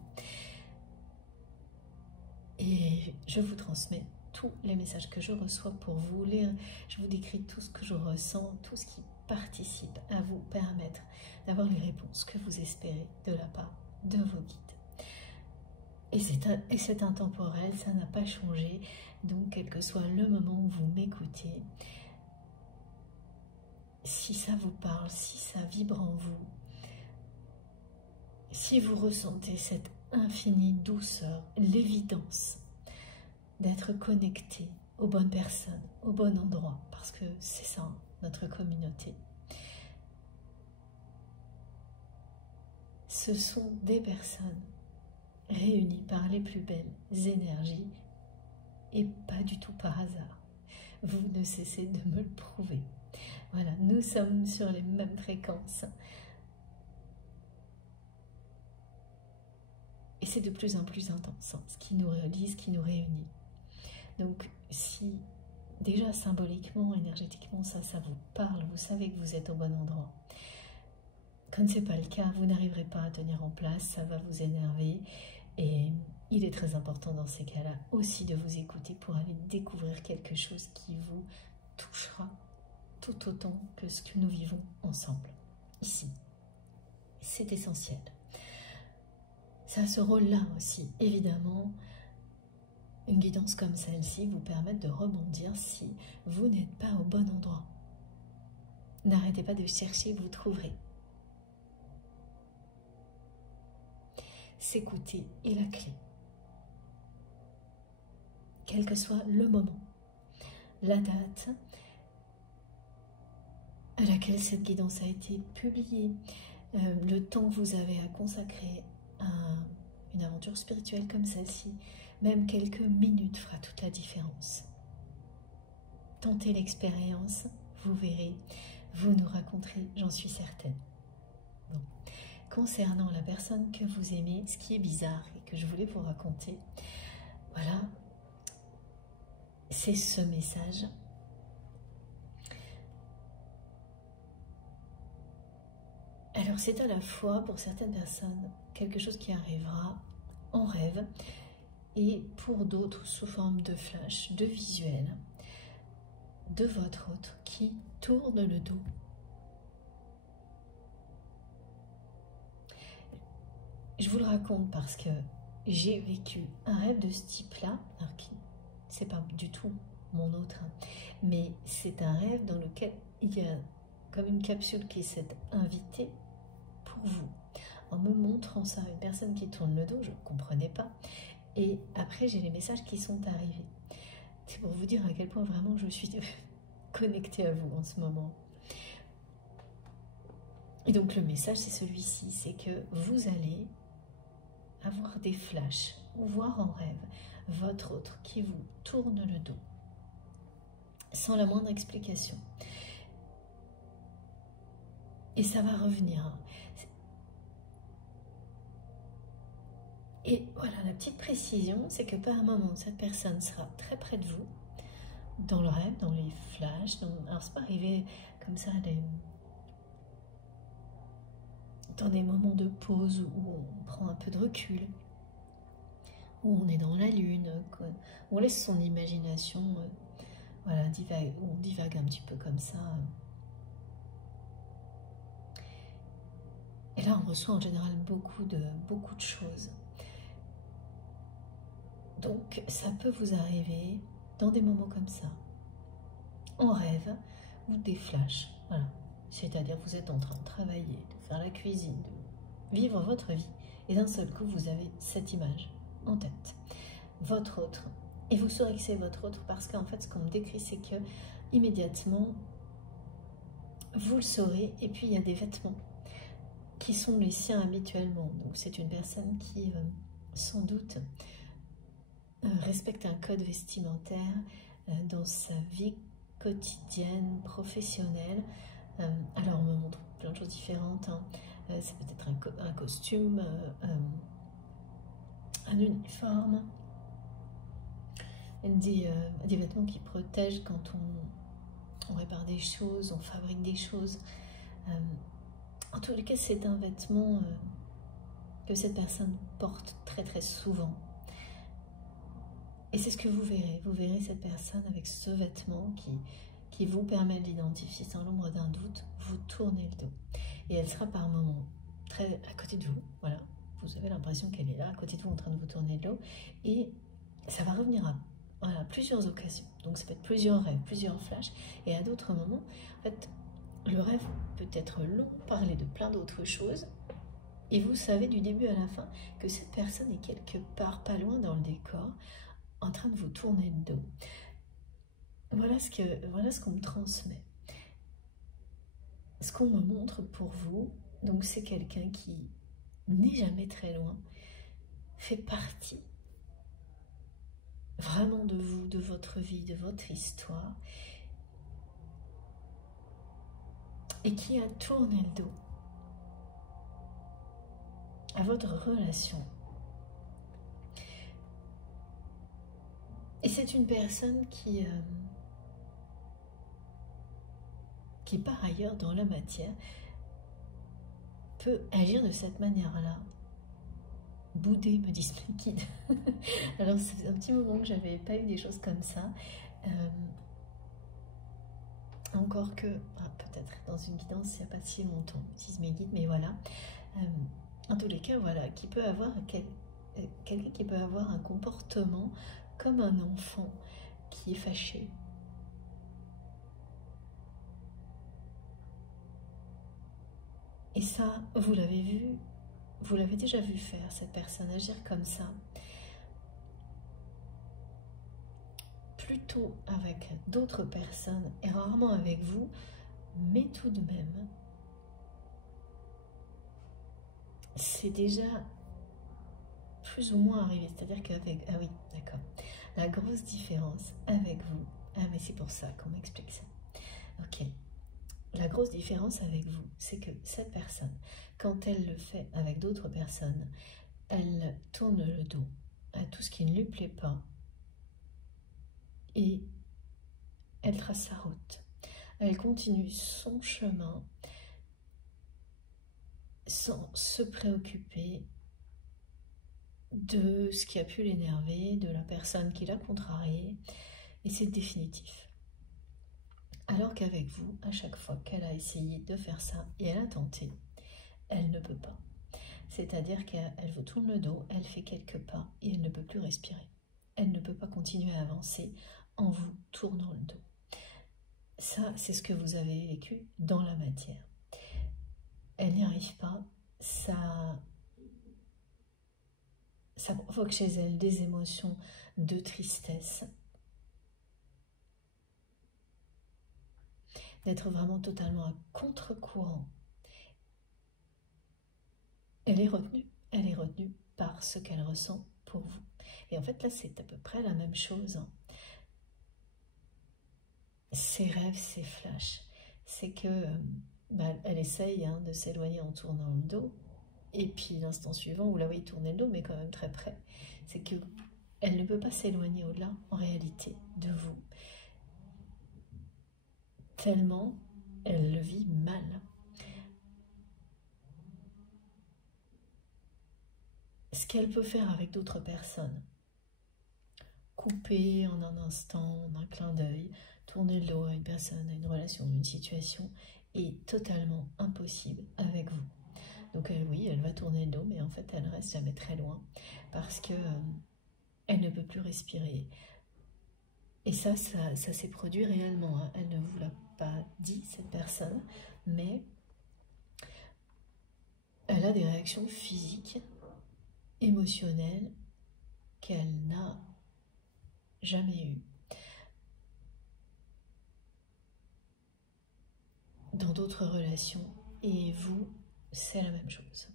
Et je vous transmets tous les messages que je reçois pour vous lire. Je vous décris tout ce que je ressens, tout ce qui participe à vous permettre d'avoir les réponses que vous espérez de la part de vos guides. Et c'est intemporel, ça n'a pas changé. Donc, quel que soit le moment où vous m'écoutez, si ça vous parle, si ça vibre en vous, si vous ressentez cette infinie douceur, l'évidence d'être connecté aux bonnes personnes, au bon endroit, parce que c'est ça, notre communauté. Ce sont des personnes réunies par les plus belles énergies et pas du tout par hasard. Vous ne cessez de me le prouver. Voilà, nous sommes sur les mêmes fréquences. Et c'est de plus en plus intense, ce qui nous relie, ce qui nous réunit. Donc, si déjà symboliquement, énergétiquement, ça vous parle, vous savez que vous êtes au bon endroit. Quand ce n'est pas le cas, vous n'arriverez pas à tenir en place, ça va vous énerver. Et il est très important dans ces cas-là aussi de vous écouter pour aller découvrir quelque chose qui vous touchera tout autant que ce que nous vivons ensemble, ici. C'est essentiel. Ça a ce rôle-là aussi, évidemment. Une guidance comme celle-ci vous permet de rebondir si vous n'êtes pas au bon endroit. N'arrêtez pas de chercher, vous trouverez. S'écouter est la clé. Quel que soit le moment, la date à laquelle cette guidance a été publiée, le temps que vous avez à consacrer à une aventure spirituelle comme celle-ci, même quelques minutes fera toute la différence. Tentez l'expérience, vous verrez, vous nous raconterez, j'en suis certaine. Bon. Concernant la personne que vous aimez, ce qui est bizarre et que je voulais vous raconter, voilà, c'est ce message. Alors c'est à la fois pour certaines personnes quelque chose qui arrivera en rêve et pour d'autres sous forme de flash, de visuel, de votre autre qui tourne le dos. Je vous le raconte parce que j'ai vécu un rêve de ce type-là, alors qui c'est pas du tout mon autre, mais c'est un rêve dans lequel il y a comme une capsule qui s'est invitée pour vous, en me montrant ça, une personne qui tourne le dos, je ne comprenais pas, et après j'ai les messages qui sont arrivés. C'est pour vous dire à quel point vraiment je suis connectée à vous en ce moment. Et donc le message c'est celui-ci, c'est que vous allez avoir des flashs ou voir en rêve votre autre qui vous tourne le dos sans la moindre explication. Et ça va revenir. Et voilà, la petite précision, c'est que par un moment, cette personne sera très près de vous, dans le rêve, dans les flashs. Alors, c'est pas arrivé comme ça, dans des moments de pause où on prend un peu de recul, où on est dans la lune, où on laisse son imagination, voilà, on divague un petit peu comme ça. Et là, on reçoit en général beaucoup de choses. Donc, ça peut vous arriver dans des moments comme ça, en rêve ou des flashs. Voilà. C'est-à-dire vous êtes en train de travailler, de faire la cuisine, de vivre votre vie, et d'un seul coup, vous avez cette image en tête. Votre autre. Et vous saurez que c'est votre autre parce qu'en fait, ce qu'on me décrit, c'est que immédiatement, vous le saurez, et puis il y a des vêtements qui sont les siens habituellement. Donc, c'est une personne qui, sans doute, respecte un code vestimentaire dans sa vie quotidienne, professionnelle. Alors on me montre plein de choses différentes, hein. C'est peut-être un costume, un uniforme, des vêtements qui protègent quand on répare des choses, on fabrique des choses. En tous les cas, c'est un vêtement que cette personne porte très très souvent. Et c'est ce que vous verrez. Vous verrez cette personne avec ce vêtement qui vous permet de l'identifier sans l'ombre d'un doute. Vous tournez le dos. Et elle sera par moments très à côté de vous. Voilà. Vous avez l'impression qu'elle est là, à côté de vous, en train de vous tourner le dos. Et ça va revenir à voilà, plusieurs occasions. Donc ça peut être plusieurs rêves, plusieurs flashs. Et à d'autres moments, en fait, le rêve peut être long, parler de plein d'autres choses. Et vous savez du début à la fin que cette personne est quelque part pas loin dans le décor, en train de vous tourner le dos. Voilà ce qu'on me transmet. Ce qu'on me montre pour vous, donc c'est quelqu'un qui n'est jamais très loin, fait partie vraiment de vous, de votre vie, de votre histoire, et qui a tourné le dos à votre relation. Et c'est une personne qui par ailleurs dans la matière peut agir de cette manière-là. Bouder, me disent mes guides. Alors ça fait un petit moment que j'avais pas eu des choses comme ça. Encore que, peut-être dans une guidance il n'y a pas si longtemps, me disent mes guides, mais voilà. En tous les cas, voilà, qui peut avoir quelqu'un qui peut avoir un comportement comme un enfant qui est fâché. Et ça, vous l'avez vu, vous l'avez déjà vu faire, cette personne agir comme ça. Plutôt avec d'autres personnes et rarement avec vous, mais tout de même, c'est déjà plus ou moins arrivé. C'est-à-dire qu'avec... Ah oui, d'accord. La grosse différence avec vous... Ah mais c'est pour ça qu'on m'explique ça. Ok. La grosse différence avec vous, c'est que cette personne, quand elle le fait avec d'autres personnes, elle tourne le dos à tout ce qui ne lui plaît pas et elle trace sa route. Elle continue son chemin sans se préoccuper de ce qui a pu l'énerver, de la personne qui l'a contrarié, et c'est définitif. Alors qu'avec vous, à chaque fois qu'elle a essayé de faire ça, et elle a tenté, elle ne peut pas. C'est-à-dire qu'elle vous tourne le dos, elle fait quelques pas, et elle ne peut plus respirer. Elle ne peut pas continuer à avancer en vous tournant le dos. Ça, c'est ce que vous avez vécu dans la matière. Elle n'y arrive pas, ça provoque chez elle des émotions de tristesse, d'être vraiment totalement à contre-courant. Elle est retenue par ce qu'elle ressent pour vous. Et en fait, là, c'est à peu près la même chose. Ses rêves, ses flashs, c'est que elle essaye de s'éloigner en tournant le dos, et puis l'instant suivant, où là, oui, tourner le dos, mais quand même très près, c'est que elle ne peut pas s'éloigner au-delà, en réalité, de vous. Tellement elle le vit mal. Ce qu'elle peut faire avec d'autres personnes, couper en un instant, en un clin d'œil, tourner le dos à une personne, à une relation, une situation, est totalement impossible avec vous. Donc oui, elle va tourner le dos, mais en fait, elle reste jamais très loin, parce que elle ne peut plus respirer. Et ça s'est produit réellement. Elle ne vous l'a pas dit, cette personne, mais elle a des réactions physiques, émotionnelles, qu'elle n'a jamais eues. Dans d'autres relations, et vous, c'est la même chose.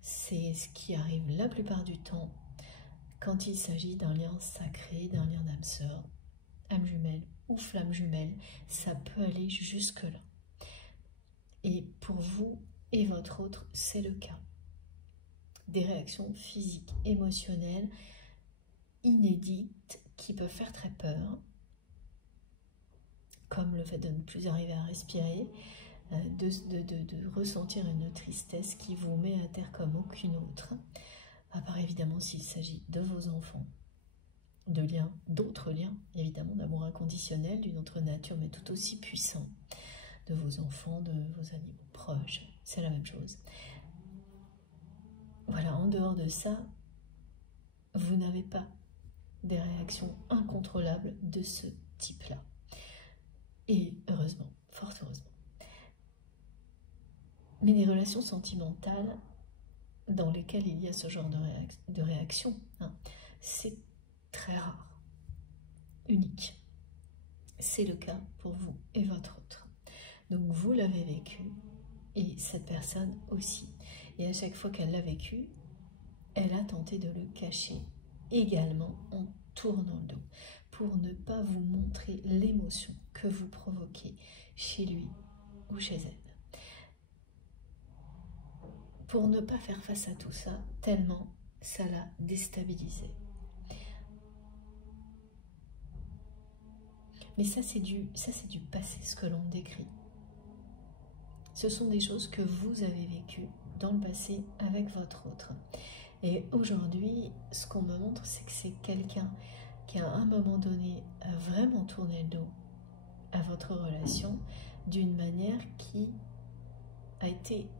C'est ce qui arrive la plupart du temps quand il s'agit d'un lien sacré, d'un lien d'âme sœur, âme jumelle ou flamme jumelle, ça peut aller jusque-là. Et pour vous et votre autre, c'est le cas. Des réactions physiques, émotionnelles, inédites, qui peuvent faire très peur, comme le fait de ne plus arriver à respirer, de ressentir une tristesse qui vous met à terre comme aucune autre, à part évidemment s'il s'agit de vos enfants, de liens, d'autres liens, évidemment, d'amour inconditionnel, d'une autre nature, mais tout aussi puissant, de vos enfants, de vos animaux proches, c'est la même chose. Voilà, en dehors de ça, vous n'avez pas des réactions incontrôlables de ce type-là. Et heureusement, fort heureusement. Mais les relations sentimentales dans lesquelles il y a ce genre de réaction, c'est très rare, unique. C'est le cas pour vous et votre autre. Donc vous l'avez vécu et cette personne aussi. Et à chaque fois qu'elle l'a vécu, elle a tenté de le cacher également en tournant le dos pour ne pas vous montrer l'émotion que vous provoquez chez lui ou chez elle. Pour ne pas faire face à tout ça, tellement ça l'a déstabilisé. Mais ça, c'est du passé, ce que l'on décrit. Ce sont des choses que vous avez vécues dans le passé avec votre autre. Et aujourd'hui, ce qu'on me montre, c'est que c'est quelqu'un qui, à un moment donné, a vraiment tourné le dos à votre relation d'une manière qui a été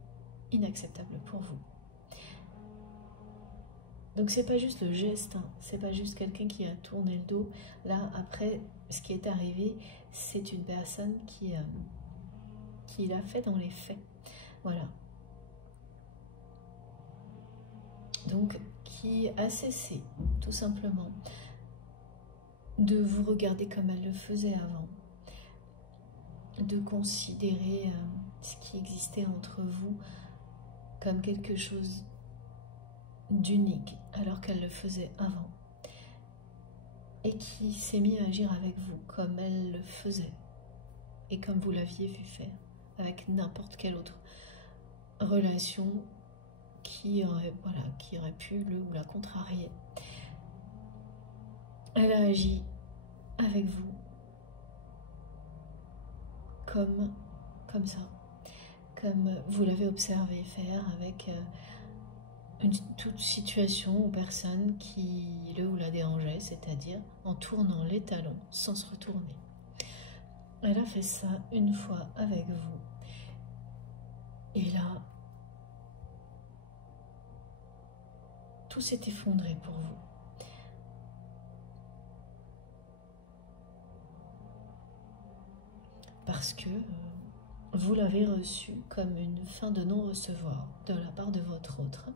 inacceptable pour vous. Donc c'est pas juste le geste, c'est pas juste quelqu'un qui a tourné le dos. Là, après, ce qui est arrivé, c'est une personne qui l'a fait dans les faits. Voilà. Donc qui a cessé tout simplement de vous regarder comme elle le faisait avant, de considérer ce qui existait entre vous comme quelque chose d'unique alors qu'elle le faisait avant, et qui s'est mis à agir avec vous comme elle le faisait et comme vous l'aviez vu faire avec n'importe quelle autre relation qui aurait pu le ou la contrarier. Elle a agi avec vous comme ça, comme vous l'avez observé faire avec toute situation ou personne qui le ou la dérangeait, c'est-à-dire en tournant les talons sans se retourner. Elle a fait ça une fois avec vous. Et là, tout s'est effondré pour vous. Parce que vous l'avez reçu comme une fin de non-recevoir de la part de votre autre.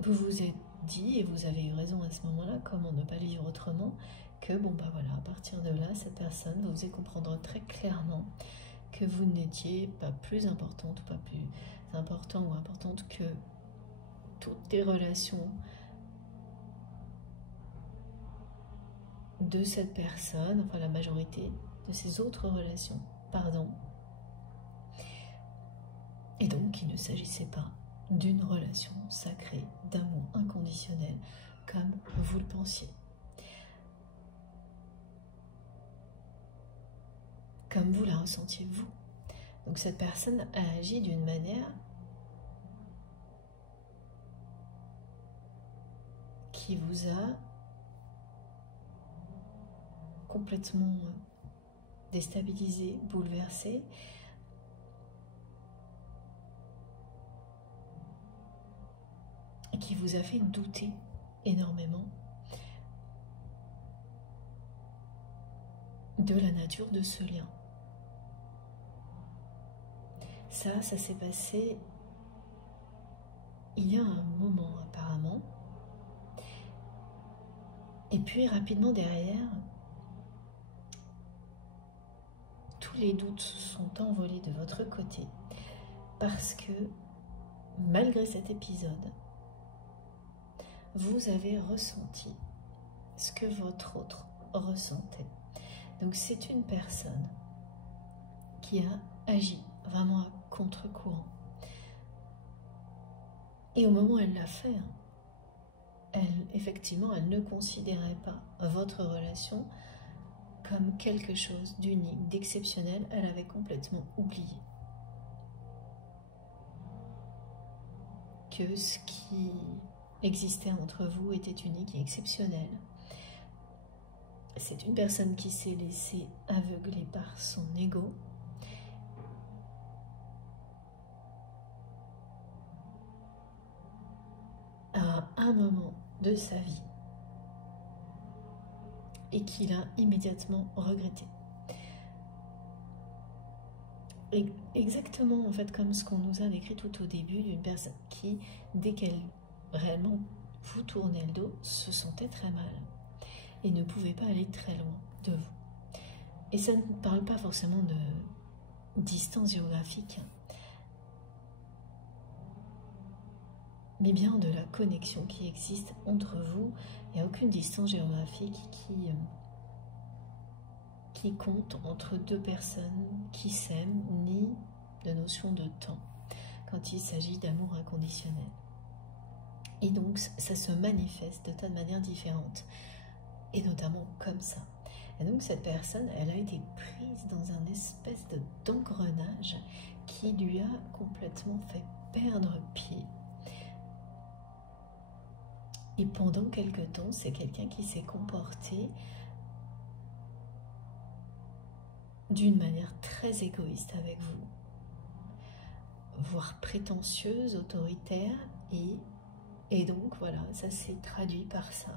Vous vous êtes dit, et vous avez eu raison à ce moment-là, comment ne pas le vivre autrement, que bon bah voilà, à partir de là, cette personne vous faisait comprendre très clairement que vous n'étiez pas plus importante, ou pas plus important ou importante que toutes les relations de cette personne, enfin la majorité de ces autres relations, pardon. Et donc il ne s'agissait pas d'une relation sacrée, d'amour inconditionnel, comme vous le pensiez. Comme vous la ressentiez vous. Donc cette personne a agi d'une manière qui vous a complètement déstabilisé, bouleversé, et qui vous a fait douter énormément de la nature de ce lien. Ça s'est passé il y a un moment apparemment. Et puis rapidement derrière, tous les doutes sont envolés de votre côté parce que malgré cet épisode, vous avez ressenti ce que votre autre ressentait. Donc c'est une personne qui a agi vraiment à contre-courant. Et au moment où elle l'a fait, effectivement, elle ne considérait pas votre relation comme quelque chose d'unique, d'exceptionnel. Elle avait complètement oublié que ce qui existait entre vous était unique et exceptionnel. C'est une personne qui s'est laissée aveugler par son ego. À un moment de sa vie et qu'il a immédiatement regretté. Et exactement en fait comme ce qu'on nous a décrit tout au début d'une personne qui, dès qu'elle réellement vous tournait le dos, se sentait très mal et ne pouvait pas aller très loin de vous. Et ça ne parle pas forcément de distance géographique, mais bien de la connexion qui existe entre vous. Il n'y a aucune distance géographique qui compte entre deux personnes qui s'aiment, ni de notion de temps, quand il s'agit d'amour inconditionnel. Et donc, ça se manifeste de tas de manières différentes, et notamment comme ça. Et donc, cette personne, elle a été prise dans un espèce d'engrenage qui lui a complètement fait perdre pied. Et pendant quelque temps, c'est quelqu'un qui s'est comporté d'une manière très égoïste avec vous, voire prétentieuse, autoritaire, et donc voilà, ça s'est traduit par ça.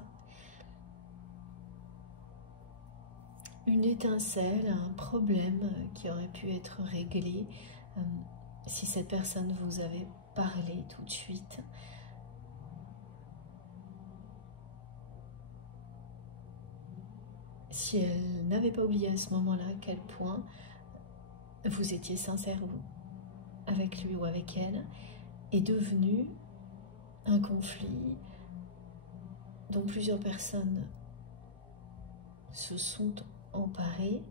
Une étincelle, un problème qui aurait pu être réglé si cette personne vous avait parlé tout de suite, si elle n'avait pas oublié à ce moment-là à quel point vous étiez sincère avec lui ou avec elle, est devenu un conflit dont plusieurs personnes se sont emparées,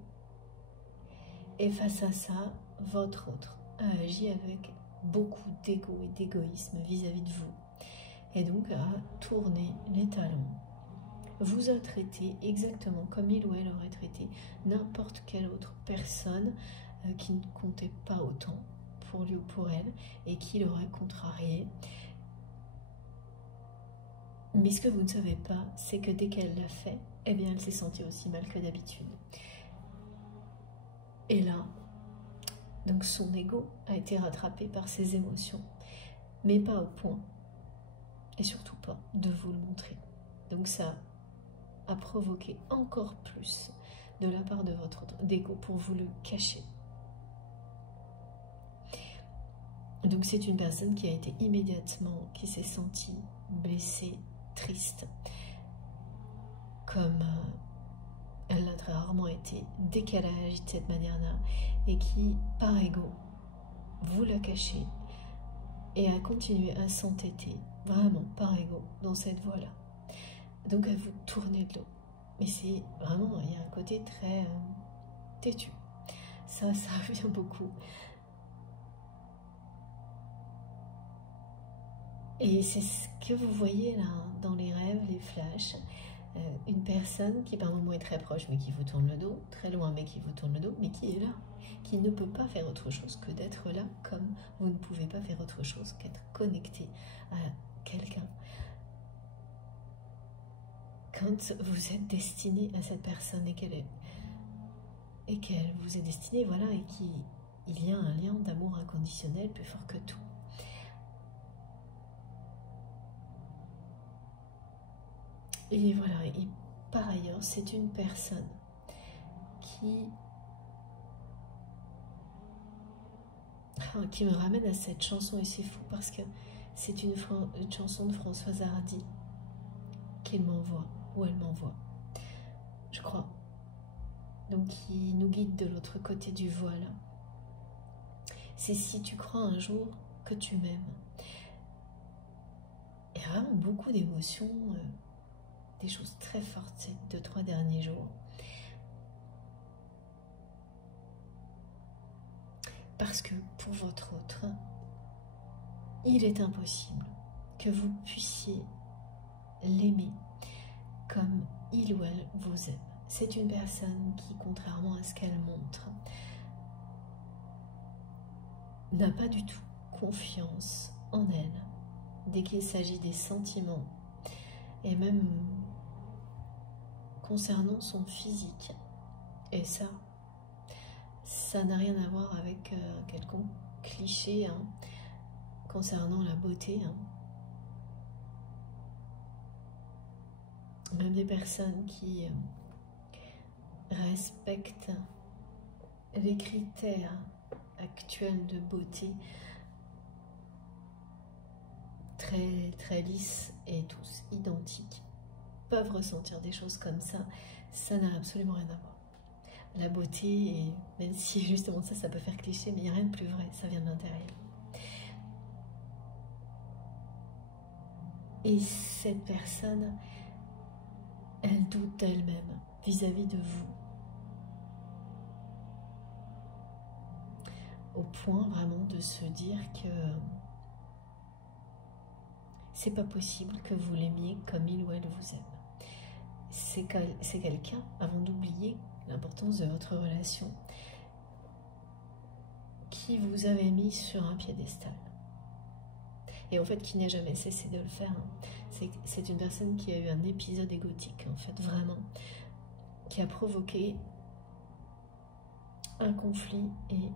et face à ça, votre autre a agi avec beaucoup d'ego et d'égoïsme vis-à-vis de vous, et donc a tourné les talons, vous a traité exactement comme il ou elle aurait traité n'importe quelle autre personne qui ne comptait pas autant pour lui ou pour elle, et qui l'aurait contrarié. Mais ce que vous ne savez pas, c'est que dès qu'elle l'a fait, eh bien elle s'est sentie aussi mal que d'habitude. Et là, donc son ego a été rattrapé par ses émotions, mais pas au point, et surtout pas de vous le montrer. Donc ça a provoqué encore plus de la part de votre ego pour vous le cacher. Donc c'est une personne qui a été immédiatement, qui s'est sentie blessée, triste, comme elle l'a très rarement été dès qu'elle a agi de cette manière-là, et qui, par ego, vous l'a caché et a continué à s'entêter, vraiment par ego, dans cette voie-là. Donc à vous tourner de l'eau. Mais c'est vraiment, il y a un côté très têtu. Ça revient beaucoup. Et c'est ce que vous voyez là, dans les rêves, les flashs. Une personne qui par moments est très proche mais qui vous tourne le dos, très loin mais qui vous tourne le dos, mais qui est là, qui ne peut pas faire autre chose que d'être là, comme vous ne pouvez pas faire autre chose qu'être connecté à quelqu'un. Quand vous êtes destiné à cette personne et qu'elle vous est destinée, voilà, et qu'il y a un lien d'amour inconditionnel plus fort que tout. Et voilà, et par ailleurs, c'est une personne qui me ramène à cette chanson, et c'est fou parce que c'est une chanson de Françoise Hardy qu'il m'envoie, ou elle m'envoie, je crois. Donc qui nous guide de l'autre côté du voile. C'est si tu crois un jour que tu m'aimes. Il y a vraiment beaucoup d'émotions, des choses très fortes ces 2-3 derniers jours. Parce que pour votre autre, il est impossible que vous puissiez l'aimer comme il ou elle vous aime. C'est une personne qui, contrairement à ce qu'elle montre, n'a pas du tout confiance en elle dès qu'il s'agit des sentiments, et même concernant son physique. Et ça n'a rien à voir avec quelconque cliché concernant la beauté. Même des personnes qui respectent les critères actuels de beauté, très, très lisses et tous identiques, peuvent ressentir des choses comme ça. Ça n'a absolument rien à voir. La beauté, et même si justement ça peut faire cliché, mais il n'y a rien de plus vrai, ça vient de l'intérieur. Et cette personne, elle doute d'elle-même vis-à-vis de vous, au point vraiment de se dire que c'est pas possible que vous l'aimiez comme il ou elle vous aime. C'est quelqu'un, avant d'oublier l'importance de votre relation, qui vous avait mis sur un piédestal. Et en fait, qui n'a jamais cessé de le faire. C'est une personne qui a eu un épisode égotique, en fait, vraiment, qui a provoqué un conflit, et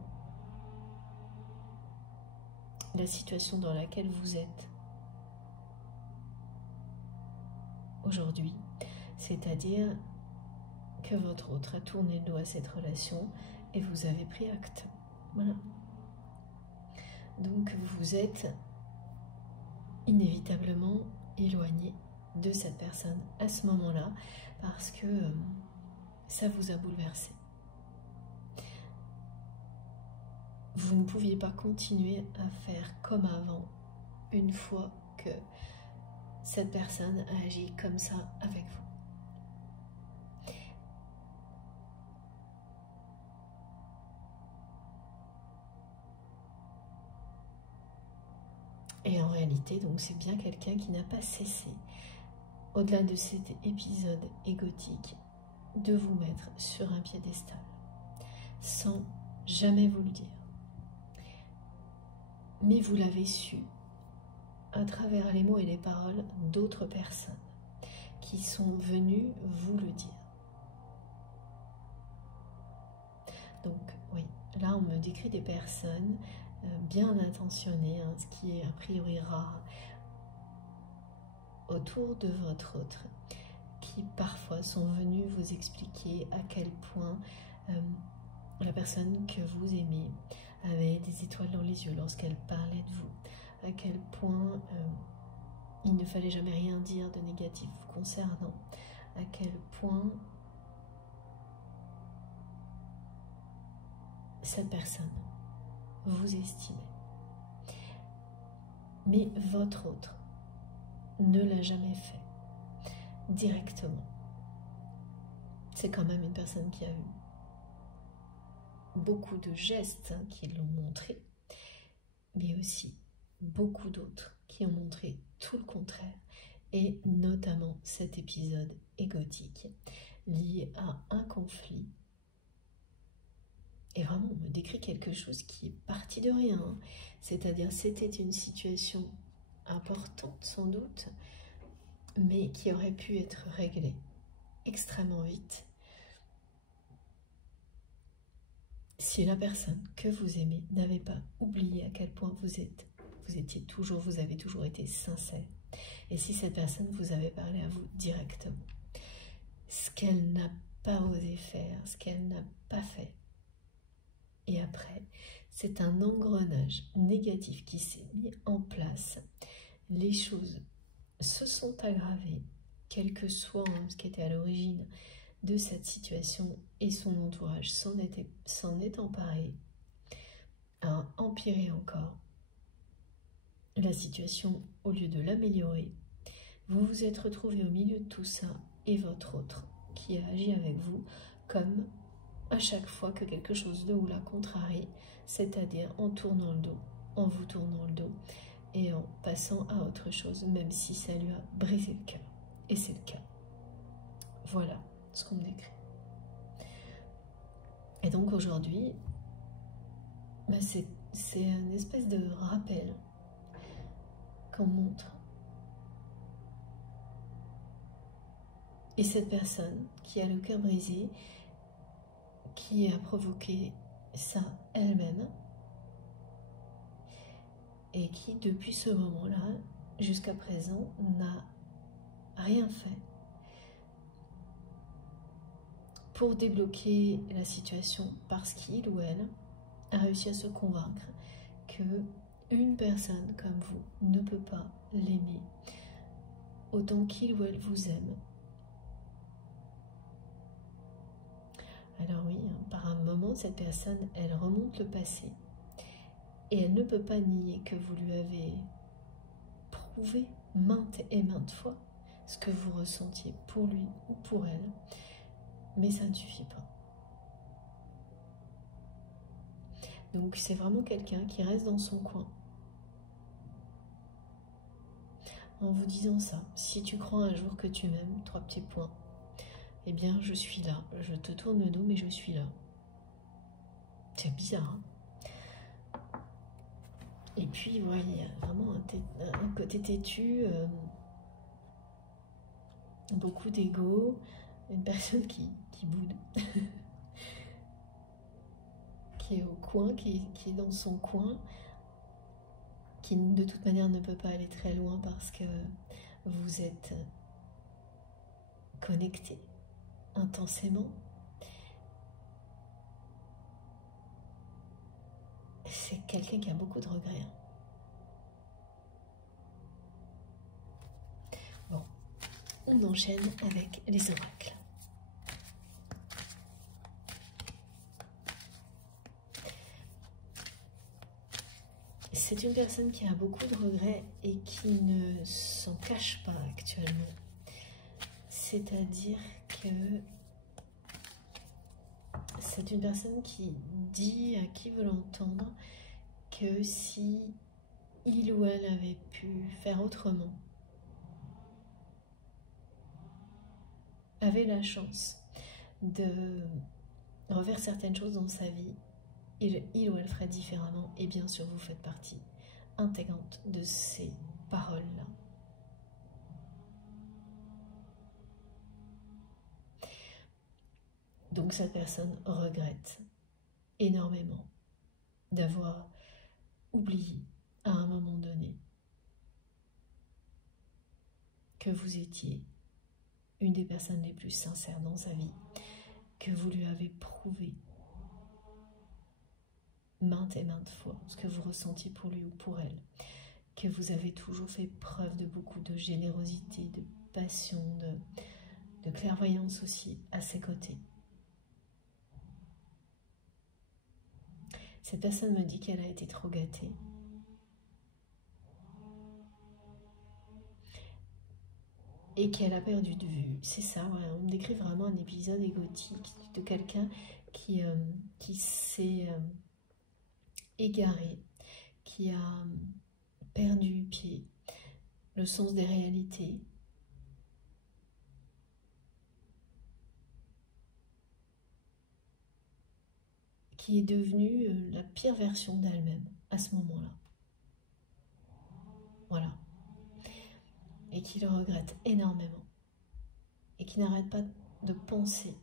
la situation dans laquelle vous êtes aujourd'hui, c'est-à-dire que votre autre a tourné le dos à cette relation et vous avez pris acte. Voilà. Donc vous vous êtes inévitablement éloigné de cette personne à ce moment-là, parce que ça vous a bouleversé. Vous ne pouviez pas continuer à faire comme avant une fois que cette personne a agi comme ça avec vous. Et en réalité, donc c'est bien quelqu'un qui n'a pas cessé, au-delà de cet épisode égotique, de vous mettre sur un piédestal, sans jamais vous le dire. Mais vous l'avez su à travers les mots et les paroles d'autres personnes qui sont venues vous le dire. Donc oui, là on me décrit des personnes bien intentionnées, hein, ce qui est a priori rare, autour de votre autre, qui parfois sont venus vous expliquer à quel point la personne que vous aimez avait des étoiles dans les yeux lorsqu'elle parlait de vous, à quel point il ne fallait jamais rien dire de négatif vous concernant, à quel point cette personne vous estimez. Mais votre autre ne l'a jamais fait directement. C'est quand même une personne qui a eu beaucoup de gestes qui l'ont montré, mais aussi beaucoup d'autres qui ont montré tout le contraire, et notamment cet épisode égotique lié à un conflit. Et vraiment, on me décrit quelque chose qui est parti de rien, hein. C'est-à-dire c'était une situation importante sans doute, mais qui aurait pu être réglée extrêmement vite si la personne que vous aimez n'avait pas oublié à quel point vous avez toujours été sincère, et si cette personne vous avait parlé à vous directement, ce qu'elle n'a pas osé faire, ce qu'elle n'a pas fait. Et après, c'est un engrenage négatif qui s'est mis en place. Les choses se sont aggravées, quel que soit ce qui était à l'origine de cette situation, et son entourage s'en est emparé, a empiré encore la situation au lieu de l'améliorer. Vous vous êtes retrouvé au milieu de tout ça, et votre autre qui a agi avec vous comme à chaque fois que quelque chose de vous la contrarie, c'est-à-dire en tournant le dos, en vous tournant le dos et en passant à autre chose, même si ça lui a brisé le cœur. Et c'est le cas. Voilà ce qu'on me décrit. Et donc aujourd'hui, c'est une espèce de rappel qu'on montre. Et cette personne qui a le cœur brisé, qui a provoqué ça elle-même, et qui depuis ce moment-là jusqu'à présent n'a rien fait pour débloquer la situation, parce qu'il ou elle a réussi à se convaincre que une personne comme vous ne peut pas l'aimer autant qu'il ou elle vous aime. Alors oui, par un moment, cette personne, elle remonte le passé, et elle ne peut pas nier que vous lui avez prouvé maintes et maintes fois ce que vous ressentiez pour lui ou pour elle, mais ça ne suffit pas. Donc c'est vraiment quelqu'un qui reste dans son coin, en vous disant ça: si tu crois un jour que tu m'aimes, 3 petits points, eh bien je suis là, je te tourne le dos mais je suis là. C'est bizarre, hein? Et puis voilà, il y a vraiment un côté têtu, beaucoup d'ego, une personne qui boude, qui est au coin, qui est dans son coin, qui de toute manière ne peut pas aller très loin parce que vous êtes connectés intensément. C'est quelqu'un qui a beaucoup de regrets. Bon, on enchaîne avec les oracles. c'est une personne qui a beaucoup de regrets et qui ne s'en cache pas actuellement. C'est-à-dire que c'est une personne qui dit à qui veut l'entendre que si il ou elle avait pu faire autrement, avait la chance de refaire certaines choses dans sa vie, il ou elle ferait différemment. Et bien sûr, vous faites partie intégrante de ces paroles-là. Donc cette personne regrette énormément d'avoir oublié à un moment donné que vous étiez une des personnes les plus sincères dans sa vie, que vous lui avez prouvé maintes et maintes fois ce que vous ressentiez pour lui ou pour elle, que vous avez toujours fait preuve de beaucoup de générosité, de passion, de clairvoyance aussi à ses côtés. Cette personne me dit qu'elle a été trop gâtée. Et qu'elle a perdu de vue. C'est ça, ouais, on me décrit vraiment un épisode égotique de quelqu'un qui s'est égaré, qui a perdu pied, le sens des réalités. Qui est devenue la pire version d'elle-même à ce moment-là. Voilà. Et qui le regrette énormément. Et qui n'arrête pas de penser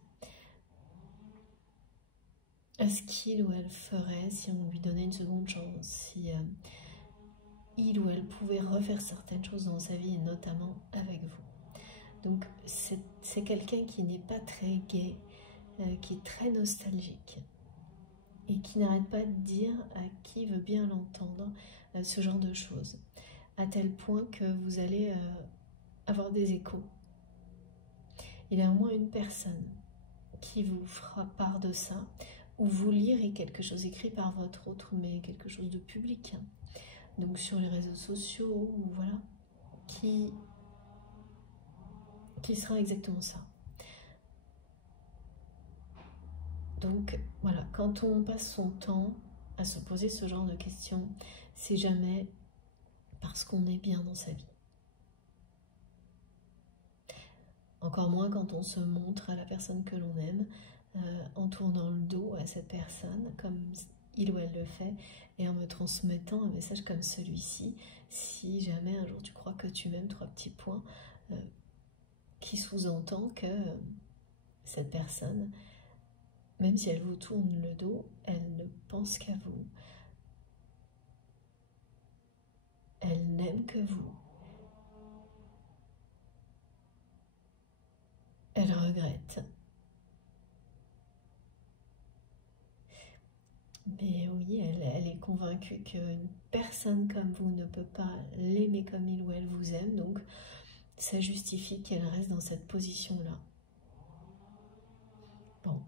à ce qu'il ou elle ferait si on lui donnait une seconde chance, si il ou elle pouvait refaire certaines choses dans sa vie, et notamment avec vous. Donc c'est quelqu'un qui n'est pas très gai, qui est très nostalgique, et qui n'arrête pas de dire à qui veut bien l'entendre ce genre de choses, à tel point que vous allez avoir des échos. Il y a au moins une personne qui vous fera part de ça, ou vous lirez quelque chose écrit par votre autre, mais quelque chose de public, hein. Donc sur les réseaux sociaux, ou voilà, qui sera exactement ça. Donc voilà, quand on passe son temps à se poser ce genre de questions, c'est jamais parce qu'on est bien dans sa vie. Encore moins quand on se montre à la personne que l'on aime, en tournant le dos à cette personne, comme il ou elle le fait, et en me transmettant un message comme celui-ci. Si jamais un jour tu crois que tu m'aimes, 3 petits points, qui sous-entend que cette personne, même si elle vous tourne le dos, elle ne pense qu'à vous. Elle n'aime que vous. Elle regrette. Mais oui, elle est convaincue qu'une personne comme vous ne peut pas l'aimer comme il ou elle vous aime, donc ça justifie qu'elle reste dans cette position-là. Bon.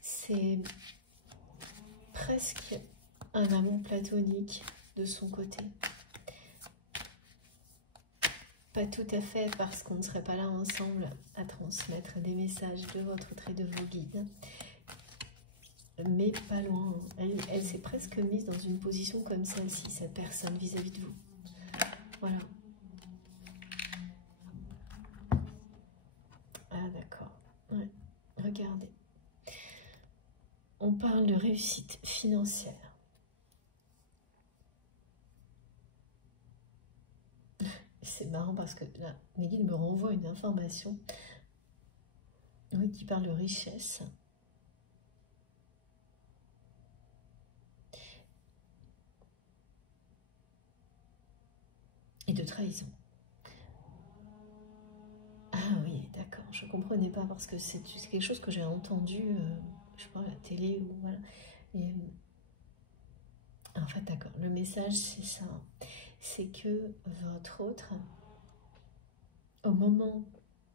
C'est presque un amour platonique de son côté. Pas tout à fait, parce qu'on ne serait pas là ensemble à transmettre des messages de votre trait de vos guides. Mais pas loin. Elle s'est presque mise dans une position comme celle-ci, cette personne, vis-à-vis de vous. Voilà. Ah d'accord. Ouais. Regardez. On parle de réussite financière. C'est marrant parce que là, mes guides me renvoient une information, oui, qui parle de richesse. Et de trahison. Ah oui, d'accord, je ne comprenais pas parce que c'est quelque chose que j'ai entendu, je sais pas, à la télé ou voilà. Et en fait, d'accord, le message c'est ça, c'est que votre autre, au moment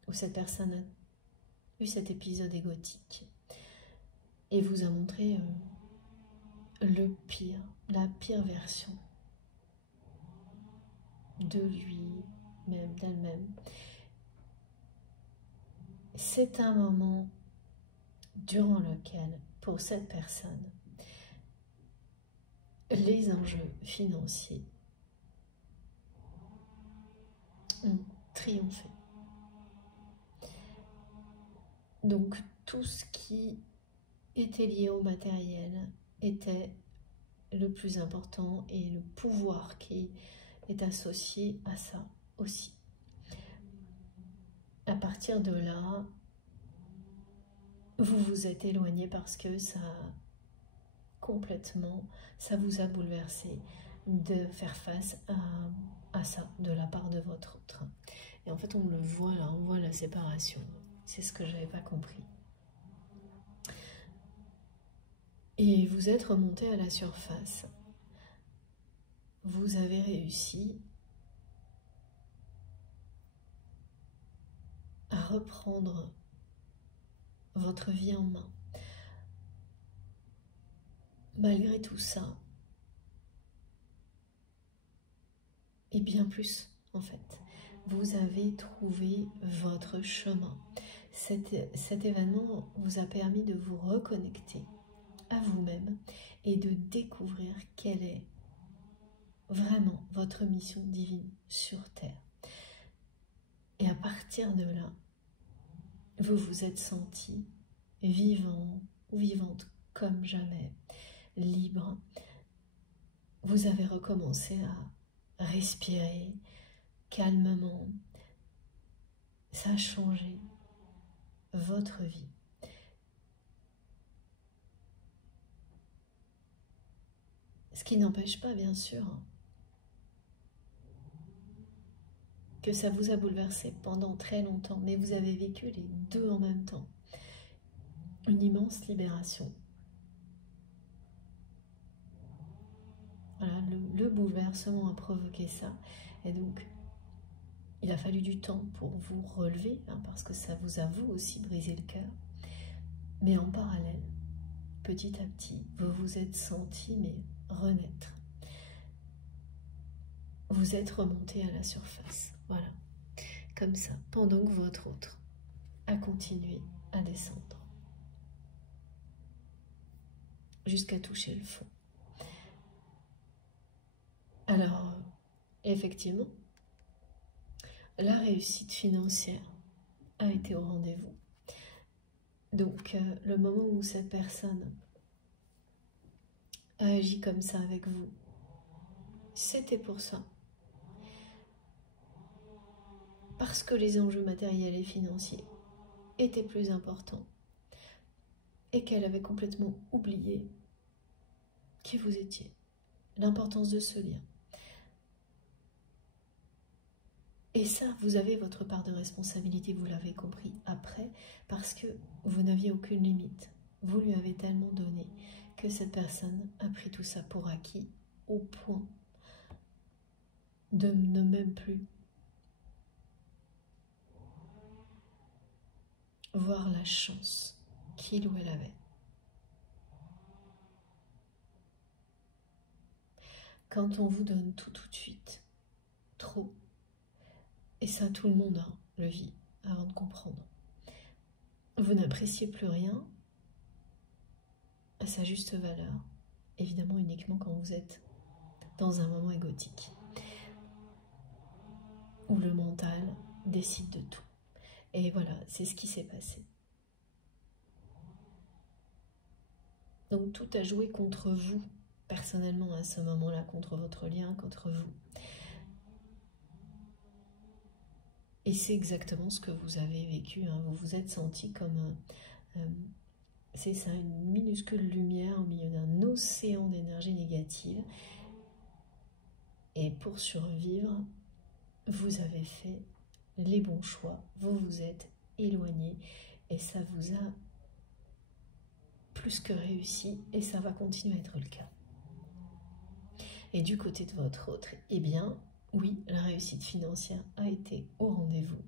où cette personne eu cet épisode égotique et vous a montré le pire, la pire version de lui, même d'elle-même. C'est un moment durant lequel, pour cette personne, les enjeux financiers ont triomphé. Donc tout ce qui était lié au matériel était le plus important et le pouvoir qui est associé à ça aussi. À partir de là, vous vous êtes éloigné parce que ça vous a bouleversé de faire face à ça de la part de votre autre. Et en fait, on le voit là, on voit la séparation. C'est ce que je n'avais pas compris. Et vous êtes remonté à la surface. Vous avez réussi à reprendre votre vie en main. Malgré tout ça, et bien plus en fait, vous avez trouvé votre chemin. Cet événement vous a permis de vous reconnecter à vous-même et de découvrir quelle est vraiment votre mission divine sur Terre. Et à partir de là, vous vous êtes senti vivant ou vivante comme jamais, libre. Vous avez recommencé à respirer calmement. Ça a changé votre vie. Ce qui n'empêche pas, bien sûr, que ça vous a bouleversé pendant très longtemps, mais vous avez vécu les deux en même temps. Une immense libération. Voilà, le bouleversement a provoqué ça, et donc il a fallu du temps pour vous relever, parce que ça vous a vous aussi brisé le cœur. Mais en parallèle, petit à petit, vous vous êtes senti renaître. Vous êtes remonté à la surface, voilà, comme ça, pendant que votre autre a continué à descendre, jusqu'à toucher le fond. Alors, effectivement, la réussite financière a été au rendez-vous. Donc, le moment où cette personne a agi comme ça avec vous, c'était pour ça. Parce que les enjeux matériels et financiers étaient plus importants et qu'elle avait complètement oublié qui vous étiez, l'importance de ce lien. Et ça, vous avez votre part de responsabilité, vous l'avez compris après, parce que vous n'aviez aucune limite. Vous lui avez tellement donné que cette personne a pris tout ça pour acquis, au point de ne même plus voir la chance qu'il ou elle avait. Quand on vous donne tout de suite, trop, et ça tout le monde le vit avant de comprendre, vous n'appréciez plus rien à sa juste valeur, évidemment uniquement quand vous êtes dans un moment égotique, où le mental décide de tout. Et voilà, c'est ce qui s'est passé. Donc tout a joué contre vous, personnellement, à ce moment-là, contre votre lien, contre vous. Et c'est exactement ce que vous avez vécu, vous vous êtes senti comme, c'est ça, une minuscule lumière au milieu d'un océan d'énergie négative. Et pour survivre, vous avez fait les bons choix, vous vous êtes éloigné et ça vous a plus que réussi et ça va continuer à être le cas. Et du côté de votre autre, eh bien, oui, la réussite financière a été au rendez-vous.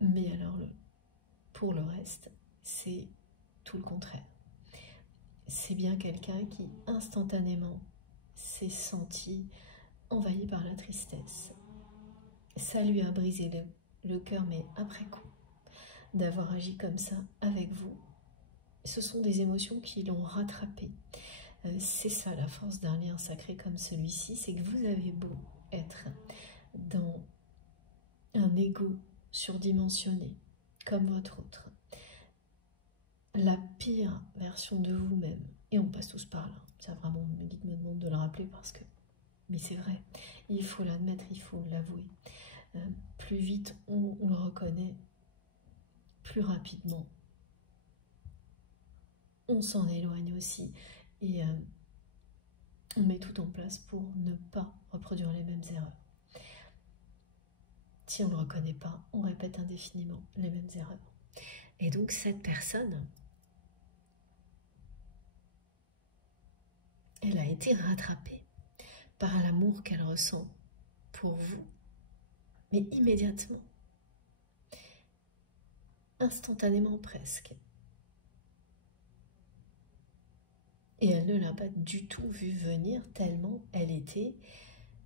Mais alors, pour le reste, c'est tout le contraire. C'est bien quelqu'un qui instantanément s'est senti envahi par la tristesse. Ça lui a brisé le cœur, mais après coup, d'avoir agi comme ça avec vous. Ce sont des émotions qui l'ont rattrapé. C'est ça la force d'un lien sacré comme celui-ci, c'est que vous avez beau être dans un ego surdimensionné, comme votre autre, la pire version de vous-même, et on passe tous par là, ça vraiment, mon guide me demande de le rappeler parce que, mais c'est vrai, il faut l'admettre, il faut l'avouer. Plus vite on le reconnaît, plus rapidement on s'en éloigne aussi, et on met tout en place pour ne pas reproduire les mêmes erreurs. Si on ne le reconnaît pas, on répète indéfiniment les mêmes erreurs. Et donc cette personne, elle a été rattrapée par l'amour qu'elle ressent pour vous, mais immédiatement, instantanément presque. Et elle ne l'a pas du tout vu venir tellement elle était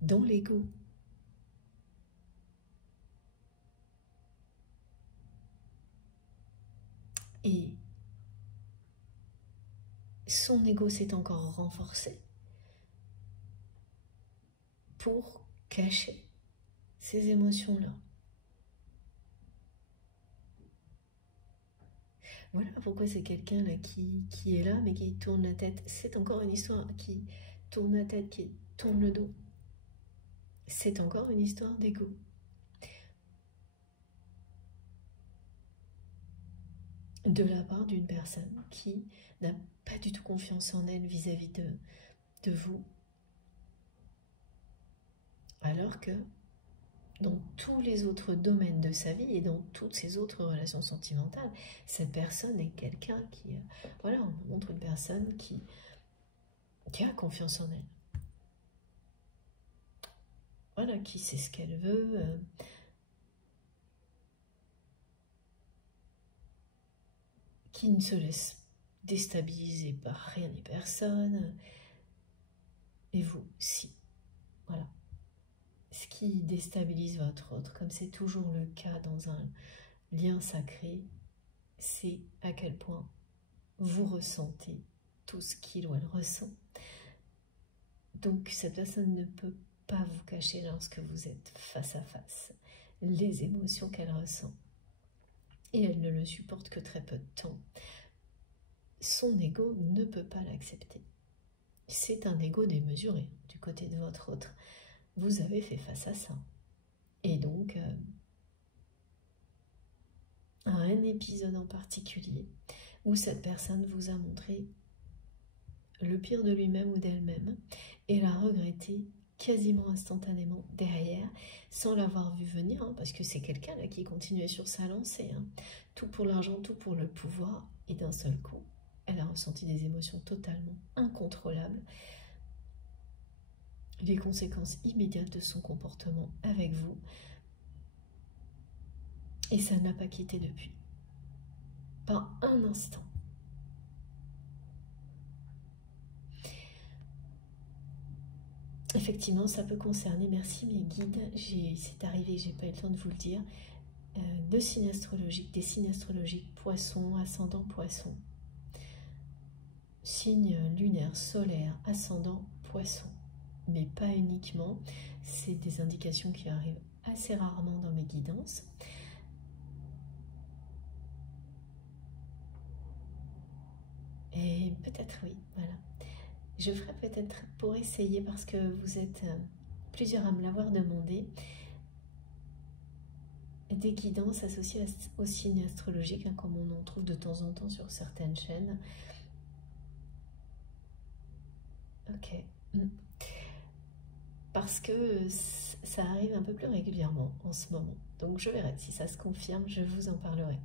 dans l'ego. Et son ego s'est encore renforcé pour cacher ces émotions-là. Voilà pourquoi c'est quelqu'un là qui est là, mais qui tourne la tête. C'est encore une histoire qui tourne la tête, qui tourne le dos. C'est encore une histoire d'ego. De la part d'une personne qui n'a pas du tout confiance en elle vis-à-vis de vous. Alors que dans tous les autres domaines de sa vie et dans toutes ses autres relations sentimentales, cette personne est quelqu'un qui, voilà, on montre une personne qui a confiance en elle. Voilà, qui sait ce qu'elle veut, qui ne se laisse déstabiliser par rien ni personne. Et vous, si. Voilà. Ce qui déstabilise votre autre, comme c'est toujours le cas dans un lien sacré, c'est à quel point vous ressentez tout ce qu'il ou elle ressent. Donc cette personne ne peut pas vous cacher lorsque vous êtes face à face les émotions qu'elle ressent. Et elle ne le supporte que très peu de temps. Son ego ne peut pas l'accepter. C'est un ego démesuré du côté de votre autre. Vous avez fait face à ça. Et donc, à un épisode en particulier où cette personne vous a montré le pire de lui-même ou d'elle-même et l'a regretté quasiment instantanément derrière, sans l'avoir vu venir, hein, parce que c'est quelqu'un là qui continuait sur sa lancée, hein, tout pour l'argent, tout pour le pouvoir, et d'un seul coup, elle a ressenti des émotions totalement incontrôlables, les conséquences immédiates de son comportement avec vous, et ça ne l'a pas quitté depuis. Pas un instant. Effectivement, ça peut concerner, merci mes guides, c'est arrivé, j'ai pas eu le temps de vous le dire, des signes astrologiques, poisson, ascendant poisson, signe lunaire, solaire, ascendant poisson, mais pas uniquement, c'est des indications qui arrivent assez rarement dans mes guidances. Et peut-être oui, voilà. Je ferai peut-être pour essayer, parce que vous êtes plusieurs à me l'avoir demandé, des guidances associées aux signes astrologiques, hein, comme on en trouve de temps en temps sur certaines chaînes. Ok. Parce que ça arrive un peu plus régulièrement en ce moment. Donc je verrai, si ça se confirme, je vous en parlerai.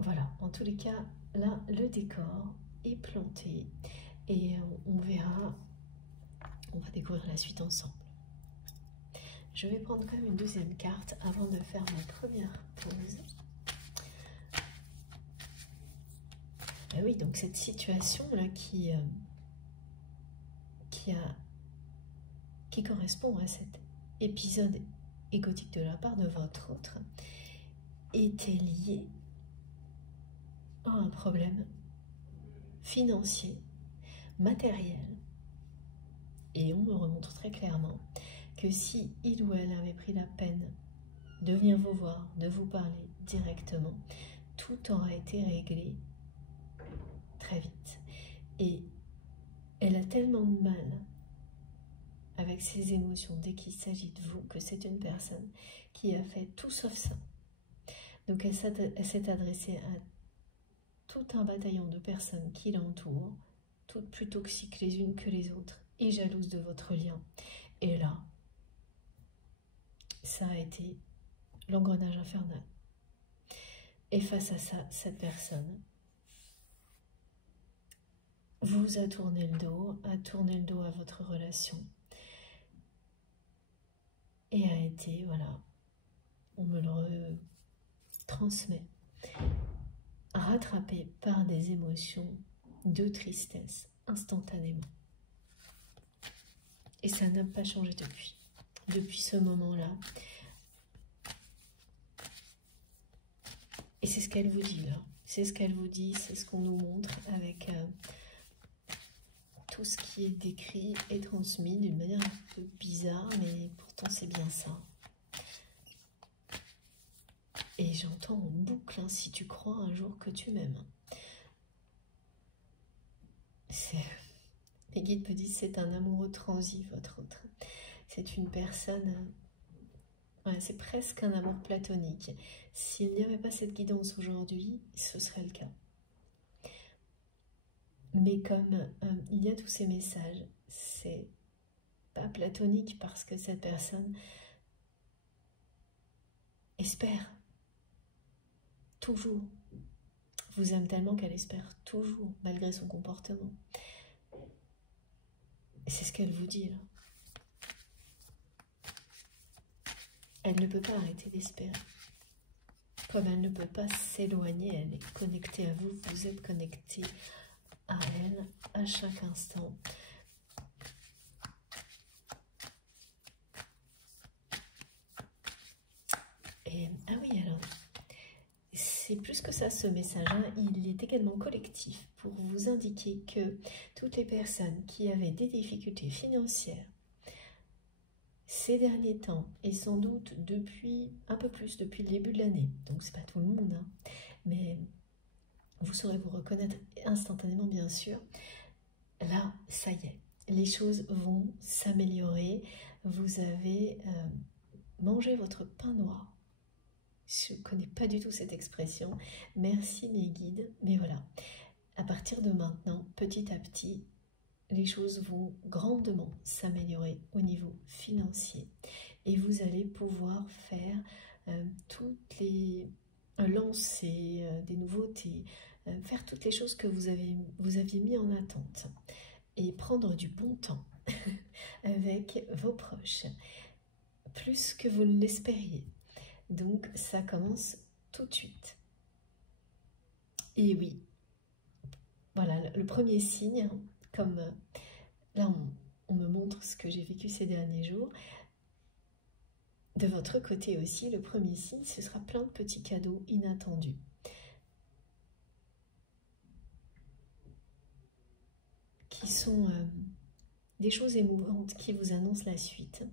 Voilà, en tous les cas, là, le décor est planté et on verra, on va découvrir la suite ensemble. je vais prendre quand même une deuxième carte avant de faire ma première pause. Ah oui, donc cette situation-là qui correspond à cet épisode égotique de la part de votre autre était liée à un problème financier, matériel. Et on me remontre très clairement que si il ou elle avait pris la peine de venir vous voir, de vous parler directement, tout aurait été réglé très vite. Et elle a tellement de mal avec ses émotions dès qu'il s'agit de vous que c'est une personne qui a fait tout sauf ça. Donc elle s'est adressée à tout un bataillon de personnes qui l'entourent, toutes plus toxiques les unes que les autres et jalouses de votre lien. Et là, ça a été l'engrenage infernal. Et face à ça, cette personne vous a tourné le dos à votre relation. Et a été, voilà, on me le transmet, rattrapé par des émotions de tristesse instantanément. Et ça n'a pas changé depuis ce moment-là. Et c'est ce qu'elle vous dit là. C'est ce qu'elle vous dit, c'est ce qu'on nous montre avec tout ce qui est décrit et transmis d'une manière un peu bizarre, mais pourtant c'est bien ça. Et j'entends en boucle, hein, si tu crois un jour que tu m'aimes. Les guides me disent c'est un amoureux transi, votre autre. C'est une personne, ouais, c'est presque un amour platonique. S'il n'y avait pas cette guidance aujourd'hui, ce serait le cas. Mais comme il y a tous ces messages, c'est pas platonique parce que cette personne espère toujours, vous aime tellement qu'elle espère toujours, malgré son comportement. Et c'est ce qu'elle vous dit là. Elle ne peut pas arrêter d'espérer. Comme elle ne peut pas s'éloigner, elle est connectée à vous, vous êtes connecté à elle à chaque instant. Et ah oui, alors, c'est plus que ça ce message, hein, il est également collectif pour vous indiquer que toutes les personnes qui avaient des difficultés financières ces derniers temps, et sans doute depuis un peu plus depuis le début de l'année, donc c'est pas tout le monde, hein, mais vous saurez vous reconnaître instantanément bien sûr, là ça y est, les choses vont s'améliorer, vous avez mangé votre pain noir. Je ne connais pas du tout cette expression, merci mes guides, mais voilà, à partir de maintenant, petit à petit, les choses vont grandement s'améliorer au niveau financier et vous allez pouvoir faire toutes les lancer des nouveautés, faire toutes les choses que vous aviez mis en attente et prendre du bon temps avec vos proches, plus que vous ne l'espériez. Donc ça commence tout de suite. Et oui, voilà le premier signe, comme là on me montre ce que j'ai vécu ces derniers jours. De votre côté aussi, le premier signe, ce sera plein de petits cadeaux inattendus. Qui sont des choses émouvantes qui vous annoncent la suite.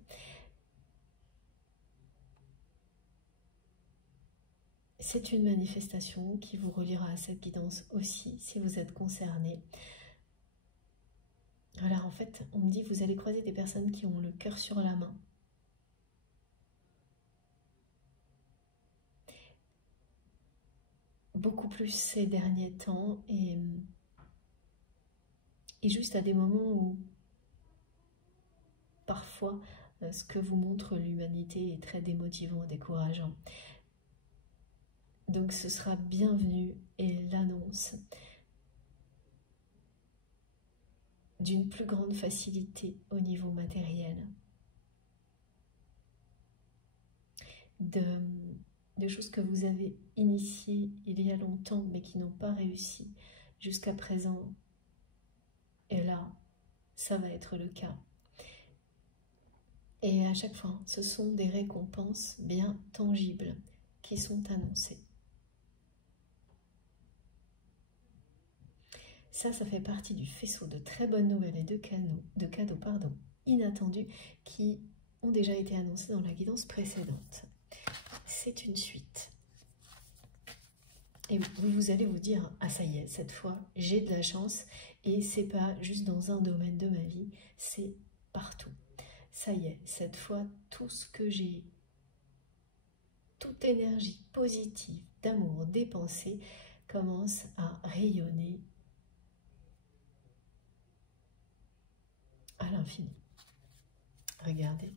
C'est une manifestation qui vous reliera à cette guidance aussi, si vous êtes concerné. Voilà, en fait, on me dit que vous allez croiser des personnes qui ont le cœur sur la main. Beaucoup plus ces derniers temps et juste à des moments où parfois ce que vous montre l'humanité est très démotivant et décourageant. Donc ce sera bienvenu et l'annonce d'une plus grande facilité au niveau matériel. de choses que vous avez initiées il y a longtemps mais qui n'ont pas réussi jusqu'à présent. Et là, ça va être le cas. Et à chaque fois, ce sont des récompenses bien tangibles qui sont annoncées. Ça fait partie du faisceau de très bonnes nouvelles et de cadeaux inattendus qui ont déjà été annoncés dans la guidance précédente. C'est une suite. Et vous allez vous dire, ah ça y est, cette fois, j'ai de la chance et c'est pas juste dans un domaine de ma vie, c'est partout. Ça y est, cette fois, tout ce que j'ai, toute énergie positive, d'amour dépensée commence à rayonner à l'infini. Regardez.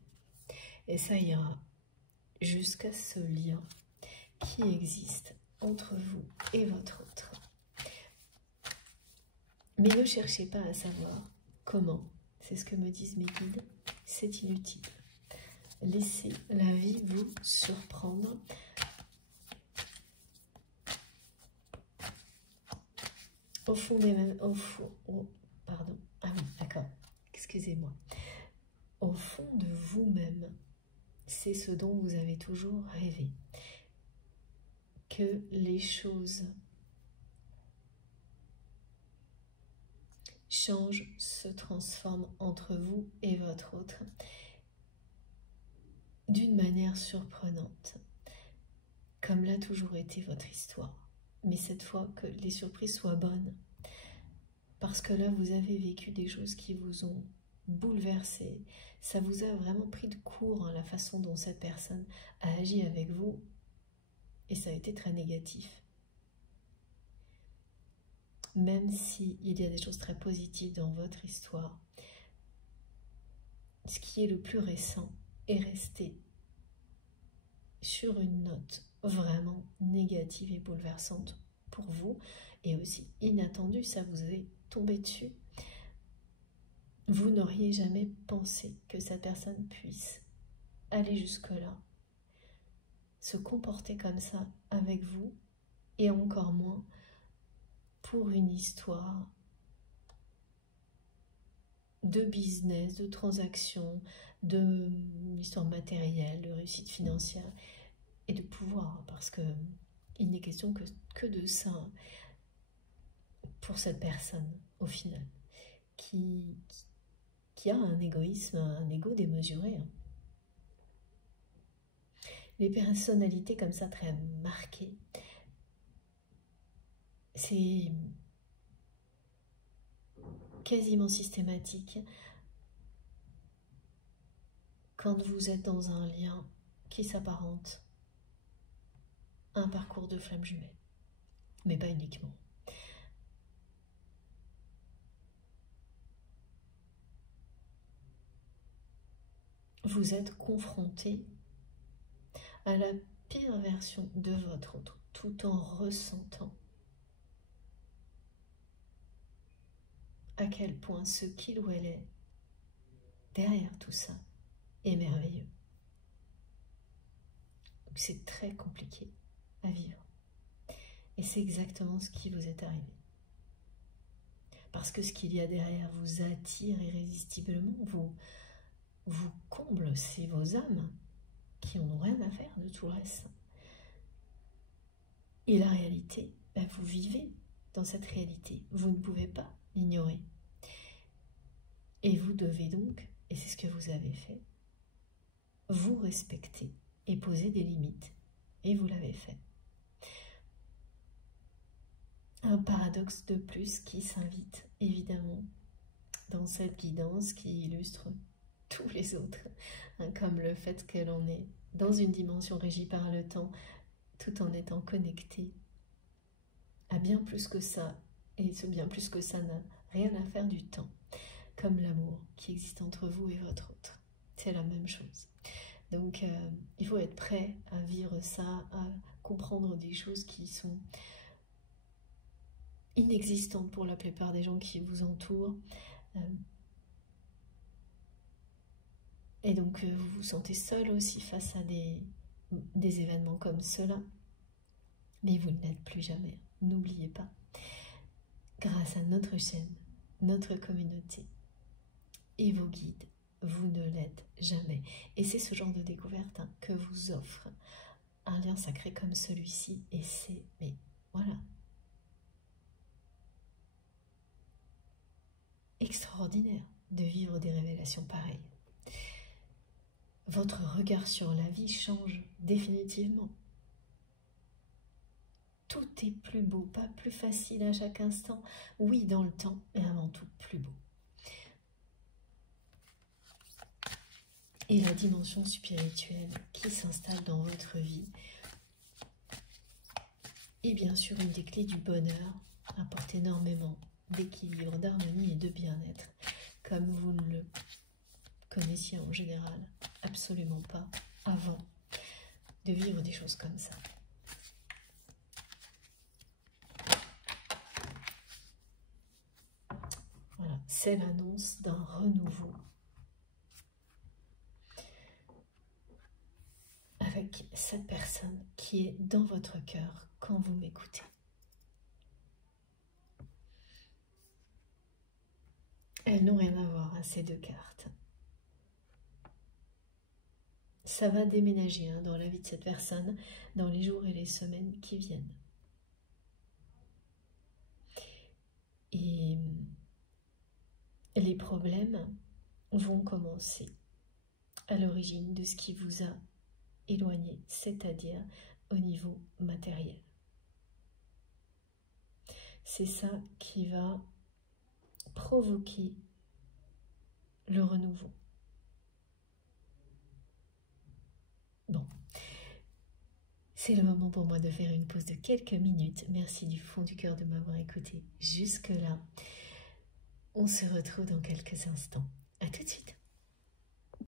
Et ça ira jusqu'à ce lien qui existe entre vous et votre autre. Mais ne cherchez pas à savoir comment. C'est ce que me disent mes guides. C'est inutile. Laissez la vie vous surprendre. Au fond des mêmes... pardon. Ah oui, d'accord. Excusez-moi. Au fond de vous-même, c'est ce dont vous avez toujours rêvé. Que les choses changent, se transforment entre vous et votre autre d'une manière surprenante, comme l'a toujours été votre histoire. Mais cette fois, que les surprises soient bonnes, parce que là, vous avez vécu des choses qui vous ont bouleversé. Ça vous a vraiment pris de court, hein, la façon dont cette personne a agi avec vous, et ça a été très négatif. Même s'il y a des choses très positives dans votre histoire, ce qui est le plus récent est resté sur une note vraiment négative et bouleversante pour vous, et aussi inattendue, ça vous est tombé dessus. Vous n'auriez jamais pensé que cette personne puisse aller jusque-là, se comporter comme ça avec vous, et encore moins pour une histoire de business, de transaction, de histoire matérielle, de réussite financière et de pouvoir, parce que il n'est question que de ça pour cette personne au final, qui a un égoïsme, un ego démesuré. Les personnalités comme ça très marquées, c'est quasiment systématique quand vous êtes dans un lien qui s'apparente à un parcours de flamme jumelle, mais pas uniquement. Vous êtes confronté à la pire version de votre autre, tout en ressentant à quel point ce qu'il ou elle est derrière tout ça est merveilleux. C'est très compliqué à vivre. Et c'est exactement ce qui vous est arrivé. Parce que ce qu'il y a derrière vous attire irrésistiblement, vous comble, c'est vos âmes qui n'en ont rien à faire de tout le reste. Et la réalité, vous vivez dans cette réalité. Vous ne pouvez pas l'ignorer. Et vous devez donc, et c'est ce que vous avez fait, vous respecter et poser des limites. Et vous l'avez fait. Un paradoxe de plus qui s'invite évidemment dans cette guidance qui illustre tous les autres, hein, comme le fait que l'on est dans une dimension régie par le temps, tout en étant connecté à bien plus que ça, et ce bien plus que ça n'a rien à faire du temps, comme l'amour qui existe entre vous et votre autre. C'est la même chose. Donc il faut être prêt à vivre ça, à comprendre des choses qui sont inexistantes pour la plupart des gens qui vous entourent. Et donc vous vous sentez seul aussi face à des des événements comme cela, mais vous ne l'êtes plus jamais. N'oubliez pas, grâce à notre chaîne, notre communauté et vos guides, vous ne l'êtes jamais. Et c'est ce genre de découverte que vous offre un lien sacré comme celui-ci. Et c'est, mais voilà, extraordinaire de vivre des révélations pareilles. Votre regard sur la vie change définitivement. Tout est plus beau, pas plus facile à chaque instant. Oui, dans le temps, mais avant tout, plus beau. Et la dimension spirituelle qui s'installe dans votre vie est bien sûr une des clés du bonheur, apporte énormément d'équilibre, d'harmonie et de bien-être, comme vous ne le connaissiez en général absolument pas avant de vivre des choses comme ça. Voilà, c'est l'annonce d'un renouveau avec cette personne qui est dans votre cœur quand vous m'écoutez. Elles n'ont rien à voir, ces deux cartes. Ça va déménager dans la vie de cette personne dans les jours et les semaines qui viennent. Et les problèmes vont commencer à l'origine de ce qui vous a éloigné, c'est-à-dire au niveau matériel. C'est ça qui va provoquer le renouveau. Bon, c'est le moment pour moi de faire une pause de quelques minutes. Merci du fond du cœur de m'avoir écouté jusque-là. On se retrouve dans quelques instants. À tout de suite.